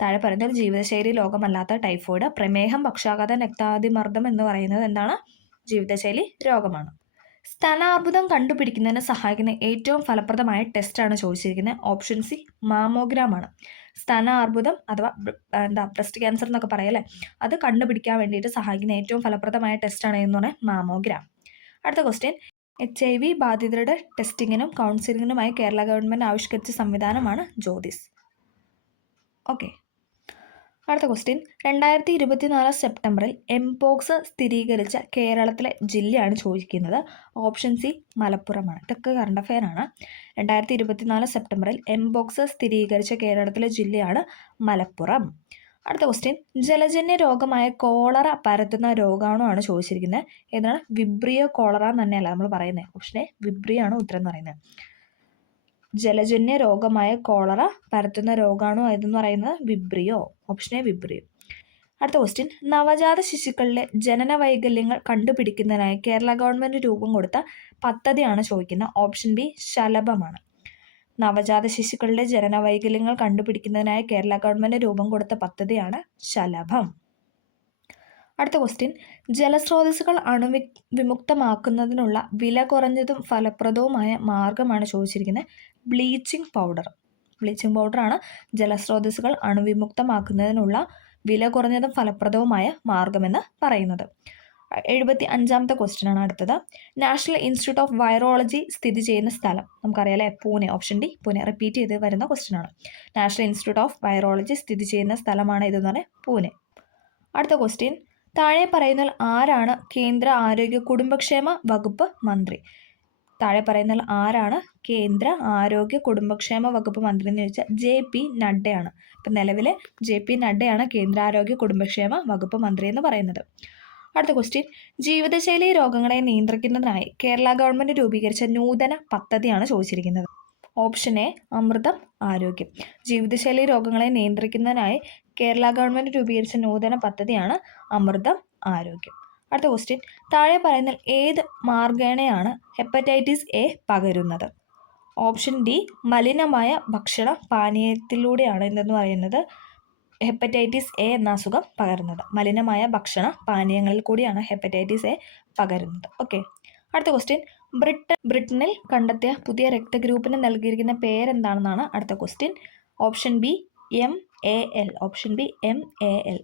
താഴെ പറയുന്ന ഒരു ജീവിതശൈലി രോഗമല്ലാത്ത ടൈഫോയിഡ്, പ്രമേഹം, പക്ഷാഘാതം, രക്താതിമർദ്ദം എന്ന് പറയുന്നത് എന്താണ്? ജീവിതശൈലി രോഗമാണ്. സ്തനാർബുദം കണ്ടുപിടിക്കുന്നതിന് സഹായിക്കുന്ന ഏറ്റവും ഫലപ്രദമായ ടെസ്റ്റാണ് ചോദിച്ചിരിക്കുന്നത്. ഓപ്ഷൻ സി മാമോഗ്രാം ആണ്. സ്തനാർബുദം അഥവാ ബ്രസ്റ്റ് ക്യാൻസർ എന്നൊക്കെ പറയല്ലേ, അത് കണ്ടുപിടിക്കാൻ വേണ്ടിയിട്ട് സഹായിക്കുന്ന ഏറ്റവും ഫലപ്രദമായ ടെസ്റ്റാണ് എന്ന് പറഞ്ഞാൽ മാമോഗ്രാം. അടുത്ത ക്വസ്റ്റ്യൻ, HIV ബാധിതരുടെ ടെസ്റ്റിങ്ങിനും കൗൺസിലിങ്ങിനുമായി കേരള ഗവൺമെൻറ് ആവിഷ്കരിച്ച സംവിധാനമാണ് ജ്യോതിസ്. ഓക്കെ. അടുത്ത ക്വസ്റ്റ്യൻ, 2024 സെപ്റ്റംബറിൽ എംപോക്സ് സ്ഥിരീകരിച്ച കേരളത്തിലെ ജില്ലയാണ് ചോദിക്കുന്നത്. ഓപ്ഷൻ സി മലപ്പുറമാണ്. ഇതൊക്കെ കറണ്ട് അഫെയർ ആണ്. 2024 സെപ്റ്റംബറിൽ എംപോക്സ് സ്ഥിരീകരിച്ച കേരളത്തിലെ ജില്ലയാണ് മലപ്പുറം. അടുത്ത ക്വസ്റ്റ്യൻ, ജലജന്യ രോഗമായ കോളറ പരത്തുന്ന രോഗാണുവാണ് ചോദിച്ചിരിക്കുന്നത്. ഏതാണ്? വിബ്രിയോ കോളറ എന്ന് തന്നെയല്ല നമ്മൾ പറയുന്നത്. ഓപ്ഷൻ എ വിബ്രിയോ ആണ് ഉത്തരം എന്ന് പറയുന്നത്. ജലജന്യ രോഗമായ കോളറ പരത്തുന്ന രോഗാണു ഏതെന്ന് പറയുന്നത് വിബ്രിയോ. Option A Vibrio. അടുത്ത ക്വസ്റ്റ്യൻ, നവജാത ശിശുക്കളിലെ ജനന വൈകല്യങ്ങൾ കണ്ടുപിടിക്കുന്നതിനായി കേരള ഗവൺമെൻറ് രൂപം കൊടുത്ത പദ്ധതിയാണ് ചോദിക്കുന്നത്. ഓപ്ഷൻ ബി ശലഭമാണ്. നവജാത ശിശുക്കളുടെ ജനന വൈകല്യങ്ങൾ കണ്ടുപിടിക്കുന്നതിനായി കേരള ഗവൺമെൻറ് രൂപം കൊടുത്ത പദ്ധതിയാണ് ശലഭം. അടുത്ത ക്വസ്റ്റ്യൻ, ജലസ്രോതസ്സുകൾ വിമുക്തമാക്കുന്നതിനുള്ള വില കുറഞ്ഞതും ഫലപ്രദവുമായ മാർഗമാണ് ചോദിച്ചിരിക്കുന്നത്. Bleaching powder. ബ്ലീച്ചിങ് പൗഡറാണ് ജലസ്രോതസ്സുകൾ അണുവിമുക്തമാക്കുന്നതിനുള്ള വില കുറഞ്ഞതും ഫലപ്രദവുമായ മാർഗമെന്ന് പറയുന്നത്. 75ാമത്തെ ക്വസ്റ്റ്യൻ ആണ് അടുത്തത്. നാഷണൽ ഇൻസ്റ്റിറ്റ്യൂട്ട് ഓഫ് വൈറോളജി സ്ഥിതി ചെയ്യുന്ന സ്ഥലം നമുക്കറിയാലേ, Pune. Option D Pune. Repeat ചെയ്ത് വരുന്ന ക്വസ്റ്റ്യൻ ആണ്. നാഷണൽ ഇൻസ്റ്റിറ്റ്യൂട്ട് ഓഫ് വൈറോളജി സ്ഥിതി ചെയ്യുന്ന സ്ഥലമാണ് ഇതെന്ന് പറഞ്ഞാൽ പൂനെ. അടുത്ത ക്വസ്റ്റ്യൻ, താഴെ പറയുന്നതിൽ ആരാണ് കേന്ദ്ര ആരോഗ്യ കുടുംബക്ഷേമ വകുപ്പ് മന്ത്രി? താഴെ പറയുന്നതിൽ ആരാണ് കേന്ദ്ര ആരോഗ്യ കുടുംബക്ഷേമ വകുപ്പ് മന്ത്രി എന്ന് ചോദിച്ചാൽ JP നഡ്ഡയാണ്. ഇപ്പം നിലവിലെ JP നഡ്ഡയാണ് കേന്ദ്ര ആരോഗ്യ കുടുംബക്ഷേമ വകുപ്പ് മന്ത്രി എന്ന് പറയുന്നത്. അടുത്ത ക്വസ്റ്റ്യൻ, ജീവിതശൈലി രോഗങ്ങളെ നിയന്ത്രിക്കുന്നതിനായി കേരള ഗവൺമെൻറ് രൂപീകരിച്ച നൂതന പദ്ധതിയാണ് ചോദിച്ചിരിക്കുന്നത്. ഓപ്ഷൻ എ അമൃതം ആരോഗ്യം. ജീവിതശൈലി രോഗങ്ങളെ നിയന്ത്രിക്കുന്നതിനായി കേരള ഗവൺമെൻറ് രൂപീകരിച്ച നൂതന പദ്ധതിയാണ് അമൃതം ആരോഗ്യം. അടുത്ത ക്വസ്റ്റ്യൻ, താഴെ പറയുന്ന ഏത് മാർഗേണയാണ് ഹെപ്പറ്റൈറ്റിസ് എ പകരുന്നത്? ഓപ്ഷൻ ഡി മലിനമായ ഭക്ഷണ പാനീയത്തിലൂടെയാണ് എന്തെന്ന് പറയുന്നത് ഹെപ്പറ്റൈറ്റിസ് എ എന്ന അസുഖം പകരുന്നത്. മലിനമായ ഭക്ഷണ പാനീയങ്ങളിൽ കൂടിയാണ് ഹെപ്പറ്റൈറ്റിസ് എ പകരുന്നത്. ഓക്കെ. അടുത്ത ക്വസ്റ്റ്യൻ, ബ്രിട്ടനിൽ കണ്ടെത്തിയ പുതിയ രക്തഗ്രൂപ്പിന് നൽകിയിരിക്കുന്ന പേരെന്താണെന്നാണ് അടുത്ത question. Option B MAL. Option B MAL.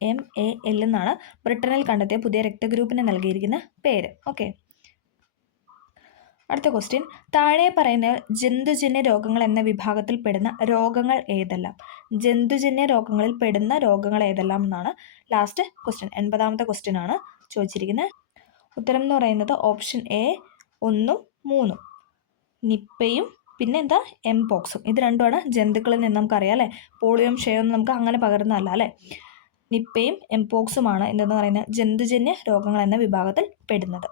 MAL എന്നാണ് ബ്രിട്ടനിൽ കണ്ടെത്തിയ പുതിയ രക്തഗ്രൂപ്പിന് നൽകിയിരിക്കുന്ന പേര്. ഓക്കെ. അടുത്ത ക്വസ്റ്റ്യൻ, താഴെ പറയുന്ന ജന്തുജന്യ രോഗങ്ങൾ എന്ന വിഭാഗത്തിൽ പെടുന്ന രോഗങ്ങൾ ഏതെല്ലാം? ജന്തുജന്യ രോഗങ്ങളിൽ പെടുന്ന രോഗങ്ങൾ ഏതെല്ലാം എന്നാണ് ലാസ്റ്റ് ക്വസ്റ്റ്യൻ. 80ാമത്തെ ക്വസ്റ്റ്യൻ ആണ് ചോദിച്ചിരിക്കുന്നത്. ഉത്തരം എന്ന് പറയുന്നത് ഓപ്ഷൻ എ 1, 3. നിപ്പയും പിന്നെ എന്താ എംപോക്സും. ഇത് രണ്ടുമാണ് ജന്തുക്കളിൽ നിന്ന് നമുക്കറിയാം അല്ലേ. പോളിയോയും ക്ഷയമൊന്നും നമുക്ക് അങ്ങനെ പകരുന്നതല്ല അല്ലേ. നിപ്പയും എംപോക്സുമാണ് എന്തെന്ന് പറയുന്നത് ജന്തുജന്യ രോഗങ്ങൾ എന്ന വിഭാഗത്തിൽ പെടുന്നത്.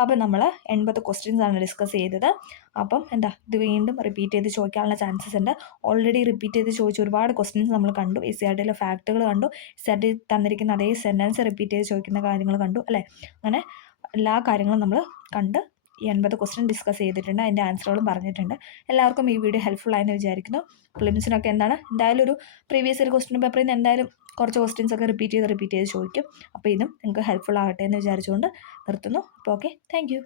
അപ്പോൾ നമ്മൾ 80 ക്വസ്റ്റ്യൻസ് ആണ് ഡിസ്കസ് ചെയ്തത്. അപ്പം ഇത് വീണ്ടും റിപ്പീറ്റ് ചെയ്ത് ചോദിക്കാനുള്ള ചാൻസസ് ഉണ്ട്. ഓൾറെഡി റിപ്പീറ്റ് ചെയ്ത് ചോദിച്ച ഒരുപാട് ക്വസ്റ്റ്യൻസ് നമ്മൾ കണ്ടു. SCRTയിലെ ഫാക്റ്റുകൾ കണ്ടു. SCRT തന്നിരിക്കുന്ന അതേ സെൻറ്റൻസ് റിപ്പീറ്റ് ചെയ്ത് ചോദിക്കുന്ന കാര്യങ്ങൾ കണ്ടു അല്ലേ. അങ്ങനെ എല്ലാ കാര്യങ്ങളും നമ്മൾ കണ്ട് ഈ 80 ക്വസ്റ്റ്യൻ ഡിസ്കസ് ചെയ്തിട്ടുണ്ട്. അതിൻ്റെ ആൻസറുകളും പറഞ്ഞിട്ടുണ്ട്. എല്ലാവർക്കും ഈ വീഡിയോ ഹെൽപ്ഫുൾ ആയെന്ന് വിചാരിക്കുന്നു. പ്രിലിംസിനൊക്കെ എന്തായാലും ഒരു പ്രീവിയസ് ഒരു ക്വസ്റ്റ്യൻ പേപ്പറിൽ നിന്ന് എന്തായാലും കുറച്ച് ക്വസ്റ്റ്യൻസ് ഒക്കെ റിപ്പീറ്റ് ചെയ്ത് ചോദിക്കും. അപ്പോൾ ഇതും നിങ്ങൾക്ക് ഹെൽപ്ഫുൾ ആകട്ടെ എന്ന് വിചാരിച്ചുകൊണ്ട് നിർത്തുന്നു. അപ്പോൾ ഓക്കെ, താങ്ക് യു.